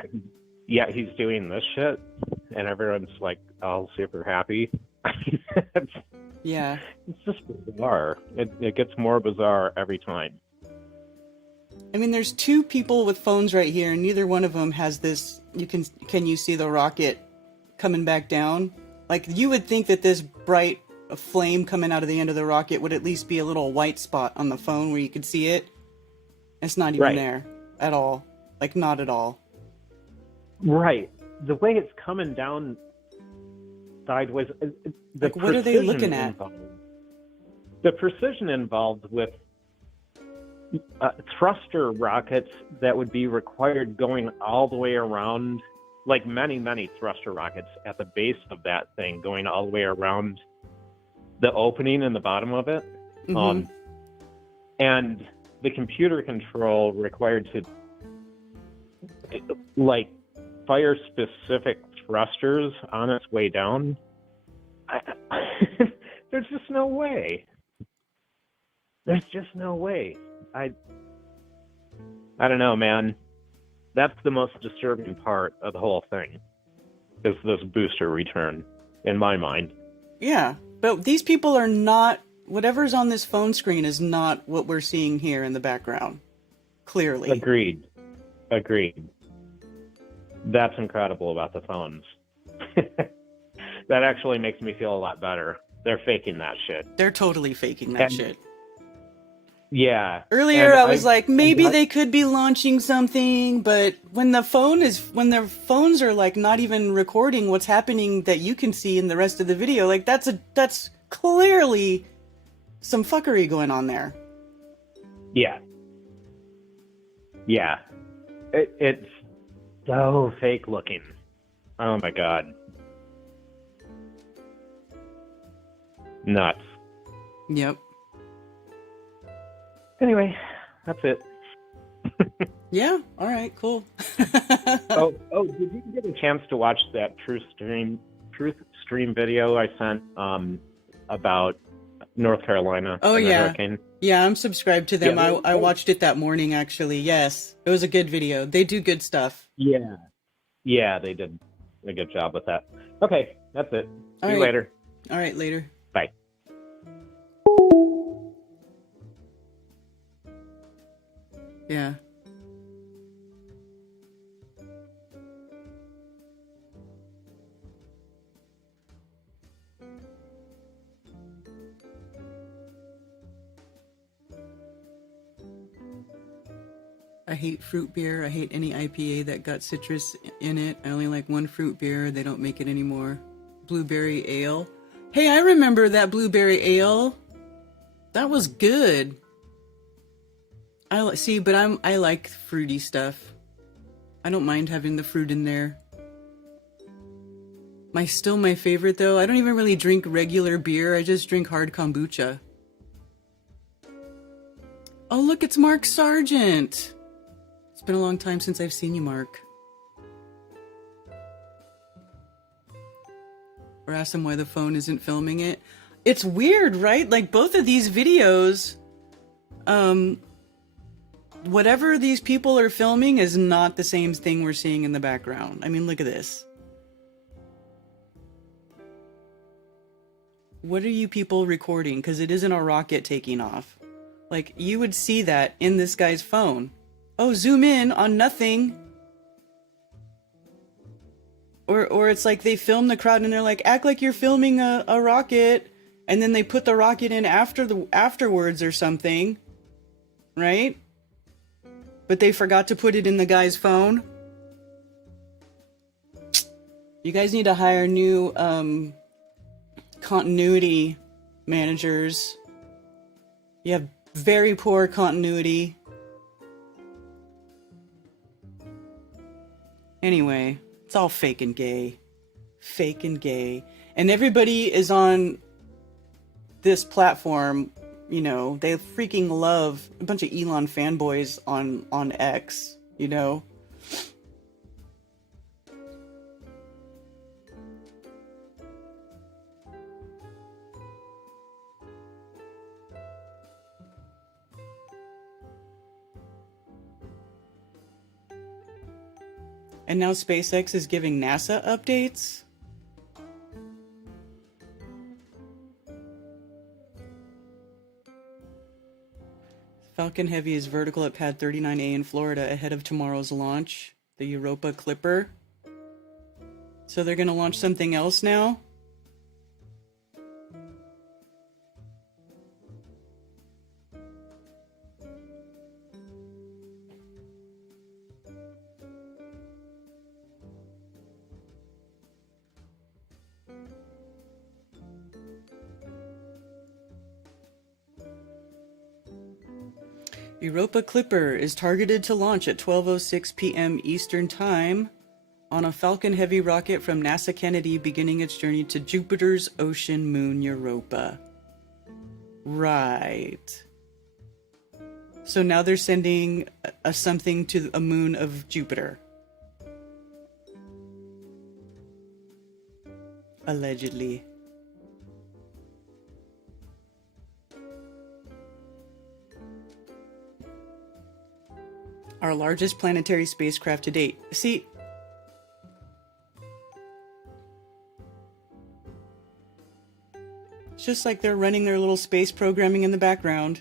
yet he's doing this shit, and everyone's like all super happy. Yeah. It's just bizarre. It gets more bizarre every time. I mean, there's two people with phones right here, and neither one of them has this. Can you see the rocket coming back down? Like, you would think that this bright flame coming out of the end of the rocket would at least be a little white spot on the phone where you could see it. It's not even there at all. Like, not at all. Right. The way it's coming down sideways. Like, what are they looking at? The precision involved with thruster rockets that would be required going all the way around, like many, many thruster rockets at the base of that thing, going all the way around the opening in the bottom of it. Mm-hmm. And the computer control required to like fire specific thrusters on its way down. There's just no way. There's just no way. I don't know, man. That's the most disturbing part of the whole thing, is this booster return, in my mind. Yeah, but these people are not, whatever's on this phone screen is not what we're seeing here in the background. Clearly. Agreed. That's incredible about the phones. That actually makes me feel a lot better. They're faking that shit. They're totally faking that shit. Yeah. Earlier, And I was like, maybe they could be launching something, but when their phones are like not even recording what's happening that you can see in the rest of the video, like that's clearly some fuckery going on there. Yeah. It's so fake looking. Oh my god. Nuts. Yep. Anyway, that's it. Yeah. All right. Cool. oh, did you get a chance to watch that truth stream video I sent about North Carolina? Oh and the yeah. hurricane? Yeah, I'm subscribed to them. Yeah, I watched it that morning actually. Yes. It was a good video. They do good stuff. Yeah. Yeah, they did a good job with that. Okay, that's it. See you later. All right, later. Bye. Yeah. I hate fruit beer. I hate any IPA that got citrus in it. I only like one fruit beer. They don't make it anymore. Blueberry ale. Hey, I remember that blueberry ale. That was good. I like fruity stuff. I don't mind having the fruit in there. My favorite though. I don't even really drink regular beer. I just drink hard kombucha. Oh, look, it's Mark Sargent. It's been a long time since I've seen you, Mark. Or ask him why the phone isn't filming it. It's weird, right? Like both of these videos, whatever these people are filming is not the same thing we're seeing in the background. I mean, look at this. What are you people recording? Because it isn't a rocket taking off. Like, you would see that in this guy's phone. Oh, zoom in on nothing. Or it's like they film the crowd and they're like, act like you're filming a rocket, and then they put the rocket in afterwards or something, right? But they forgot to put it in the guy's phone. You guys need to hire new continuity managers. You have very poor continuity. Anyway, it's all fake and gay. Fake and gay. And everybody is on this platform, you know, they freaking love a bunch of Elon fanboys on X, you know? And now SpaceX is giving NASA updates? Falcon Heavy is vertical at pad 39A in Florida ahead of tomorrow's launch, the Europa Clipper. So they're going to launch something else now? Europa Clipper is targeted to launch at 12:06 p.m. Eastern Time on a Falcon Heavy rocket from NASA Kennedy, beginning its journey to Jupiter's ocean moon Europa. Right. So now they're sending something to a moon of Jupiter. Allegedly. Our largest planetary spacecraft to date. See, it's just like they're running their little space programming in the background.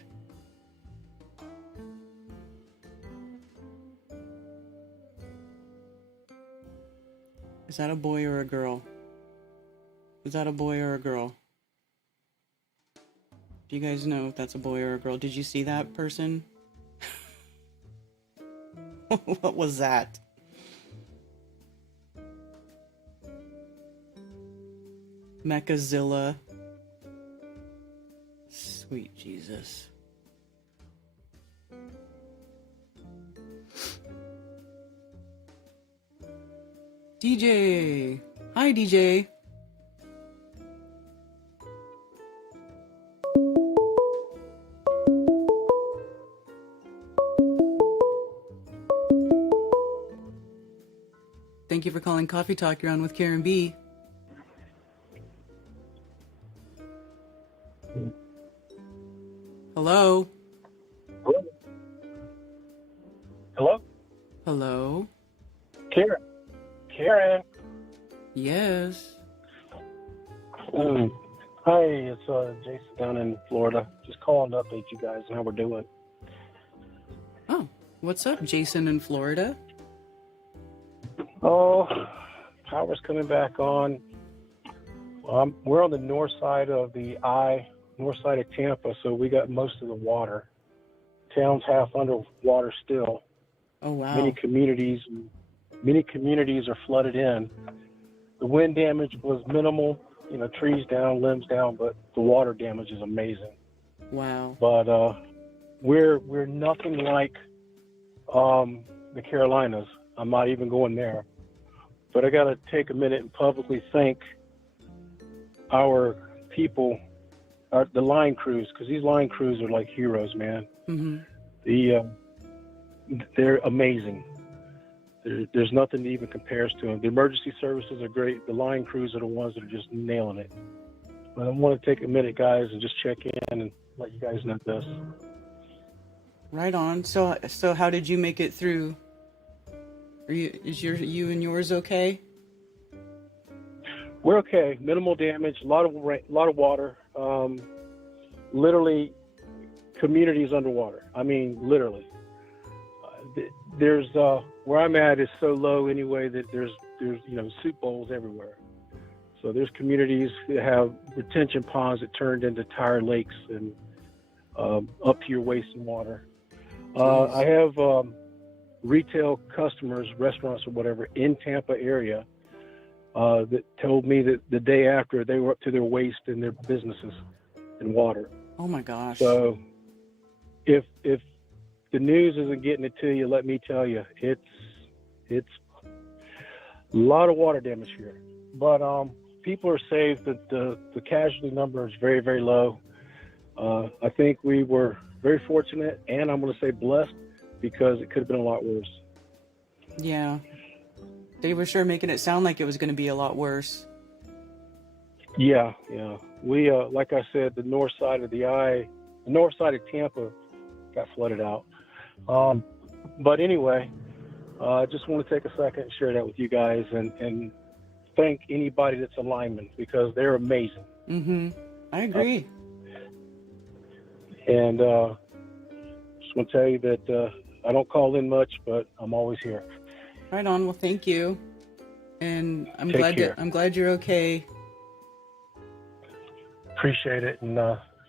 Is that a boy or a girl? Is that a boy or a girl? Do you guys know if that's a boy or a girl? Did you see that person? What was that? Mechazilla. Sweet Jesus. DJ. Hi, DJ. Thank you for calling Coffee Talk. You're on with Karen B. Hello? Hello? Hello? Karen? Karen? Yes. Hi, it's Jason down in Florida. Just calling to update you guys on how we're doing. Oh, what's up, Jason in Florida? Oh, power's coming back on. We're on the north side of the north side of Tampa, so we got most of the water. Town's half underwater still. Oh, wow. Many communities are flooded in. The wind damage was minimal, trees down, limbs down, but the water damage is amazing. Wow. But we're nothing like the Carolinas. I'm not even going there. But I got to take a minute and publicly thank our people, the line crews, because these line crews are like heroes, man. Mm-hmm. They're amazing. There's nothing that even compares to them. The emergency services are great. The line crews are the ones that are just nailing it. But I want to take a minute, guys, and just check in and let you guys know this. Right on. So how did you make it through? Is you and yours okay? We're okay. Minimal damage. A lot of water. Literally, communities underwater. I mean, literally. There's where I'm at is so low anyway that there's soup bowls everywhere. So there's communities that have retention ponds that turned into tire lakes and up to your waist in water. I have retail customers, restaurants or whatever in Tampa area that told me that the day after they were up to their waist in their businesses in water. Oh my gosh. So if the news isn't getting it to you, let me tell you, it's a lot of water damage here. But people are safe. The casualty number is very, very low. I think we were very fortunate, and I'm going to say blessed, because it could have been a lot worse. Yeah. They were sure making it sound like it was going to be a lot worse. Yeah. We, like I said, the north side of Tampa got flooded out. But anyway, I just want to take a second and share that with you guys and thank anybody that's a lineman, because they're amazing. Mm-hmm. I agree. And just want to tell you that I don't call in much, but I'm always here. Right on. Well, thank you. And I'm Take care. I'm glad you're okay. Appreciate it, and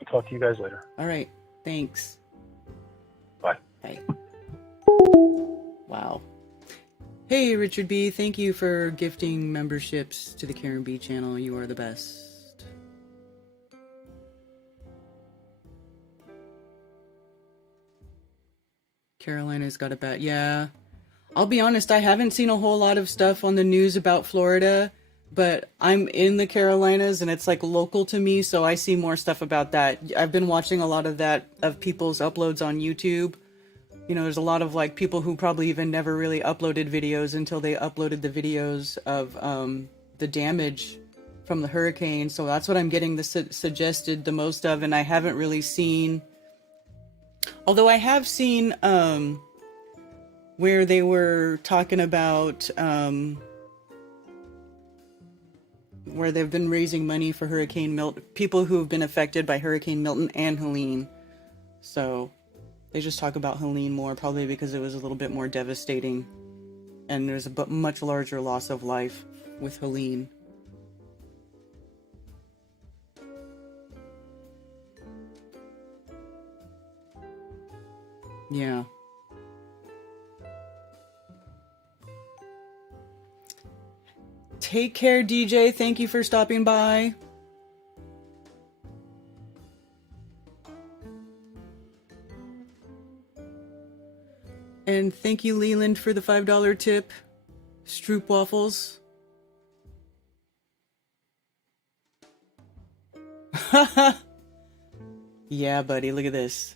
talk to you guys later. All right. Thanks. Bye. Bye. Wow. Hey, Richard B. Thank you for gifting memberships to the Karen B channel. You are the best. Carolina's got a bad... Yeah. I'll be honest, I haven't seen a whole lot of stuff on the news about Florida, but I'm in the Carolinas and it's like local to me, so I see more stuff about that. I've been watching a lot of that, of people's uploads on YouTube. There's a lot of like people who probably even never really uploaded videos until they uploaded the videos of the damage from the hurricane. So that's what I'm getting suggested the most of, and I haven't really seen... Although I have seen where they were talking about where they've been raising money for Hurricane Milton, people who have been affected by Hurricane Milton and Helene. So they just talk about Helene more, probably because it was a little bit more devastating, and there's a much larger loss of life with Helene. Yeah. Take care, DJ. Thank you for stopping by. And thank you, Leland, for the $5 tip. Stroop waffles. Yeah, buddy, look at this.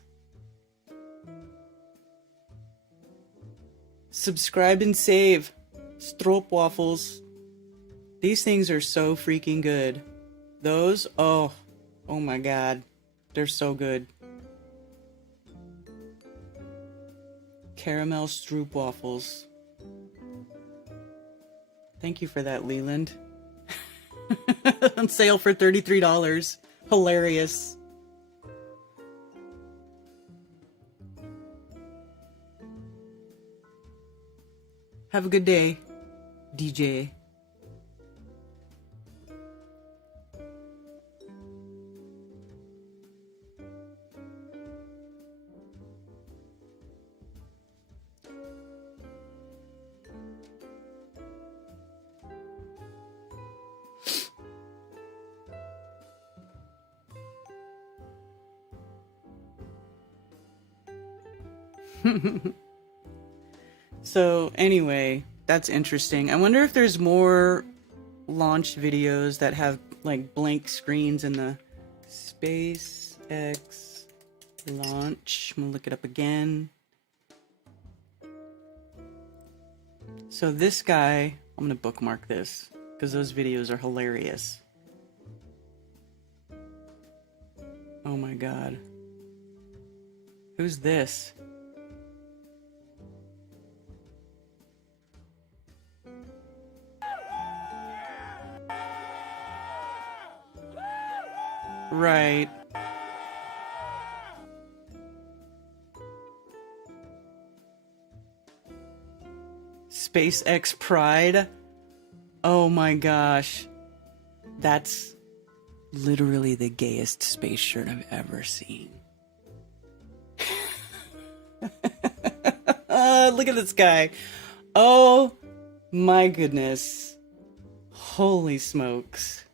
Subscribe and save. Stroop waffles. These things are so freaking good. Those, oh my god. They're so good. Caramel Stroop waffles. Thank you for that, Leland. On sale for $33. Hilarious. Have a good day, DJ. So anyway, that's interesting. I wonder if there's more launch videos that have like blank screens in the SpaceX launch. I'm gonna look it up again. So this guy, I'm gonna bookmark this because those videos are hilarious. Oh my god. Who's this? Right. SpaceX Pride? Oh my gosh. That's literally the gayest space shirt I've ever seen. Look at this guy. Oh my goodness. Holy smokes.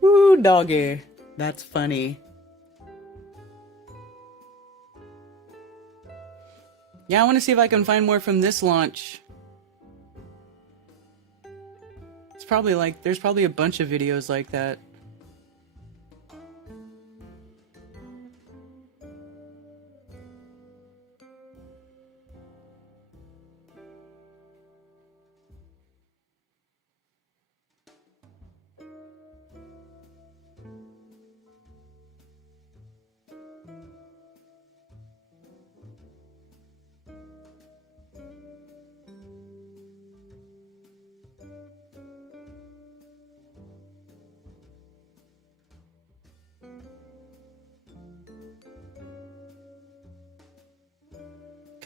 Woo, doggy. That's funny. Yeah, I want to see if I can find more from this launch. It's probably like, there's probably a bunch of videos like that.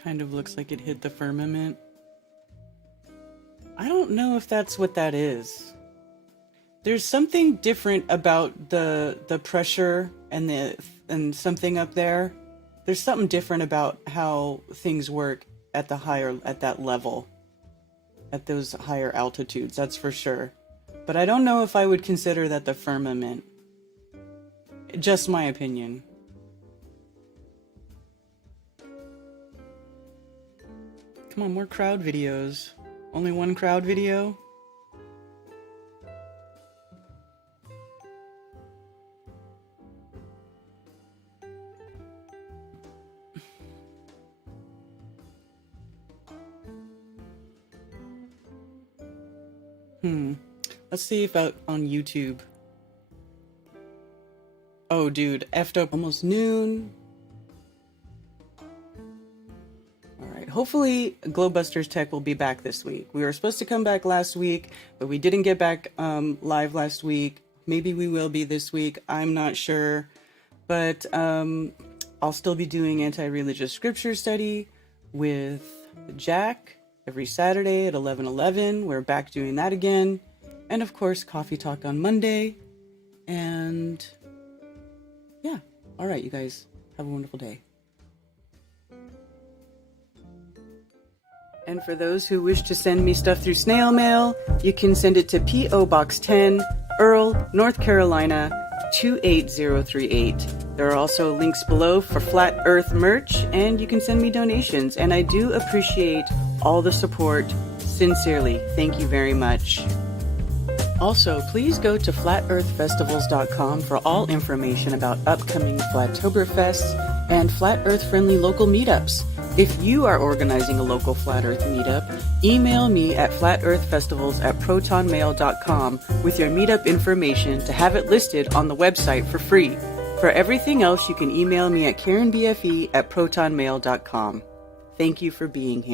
Kind of looks like it hit the firmament. I don't know if that's what that is. There's something different about the pressure and something up there. There's something different about how things work at that level, at those higher altitudes. That's for sure. But I don't know if I would consider that the firmament. Just my opinion. Come on, more crowd videos. Only one crowd video? Let's see if out on YouTube. Oh, dude, effed up almost noon. All right. Hopefully, Glowbusters Tech will be back this week. We were supposed to come back last week, but we didn't get back live last week. Maybe we will be this week. I'm not sure. But I'll still be doing anti-religious scripture study with Jack every Saturday at 11:11. We're back doing that again. And of course, Coffee Talk on Monday. And yeah. All right, you guys. Have a wonderful day. And for those who wish to send me stuff through snail mail, you can send it to P.O. Box 10, Earl, North Carolina, 28038. There are also links below for Flat Earth merch, and you can send me donations. And I do appreciate all the support. Sincerely, thank you very much. Also, please go to flatearthfestivals.com for all information about upcoming Flattoberfests and Flat Earth-friendly local meetups. If you are organizing a local Flat Earth meetup, email me at flatearthfestivals@protonmail.com with your meetup information to have it listed on the website for free. For everything else, you can email me at karenbfe@protonmail.com. Thank you for being here.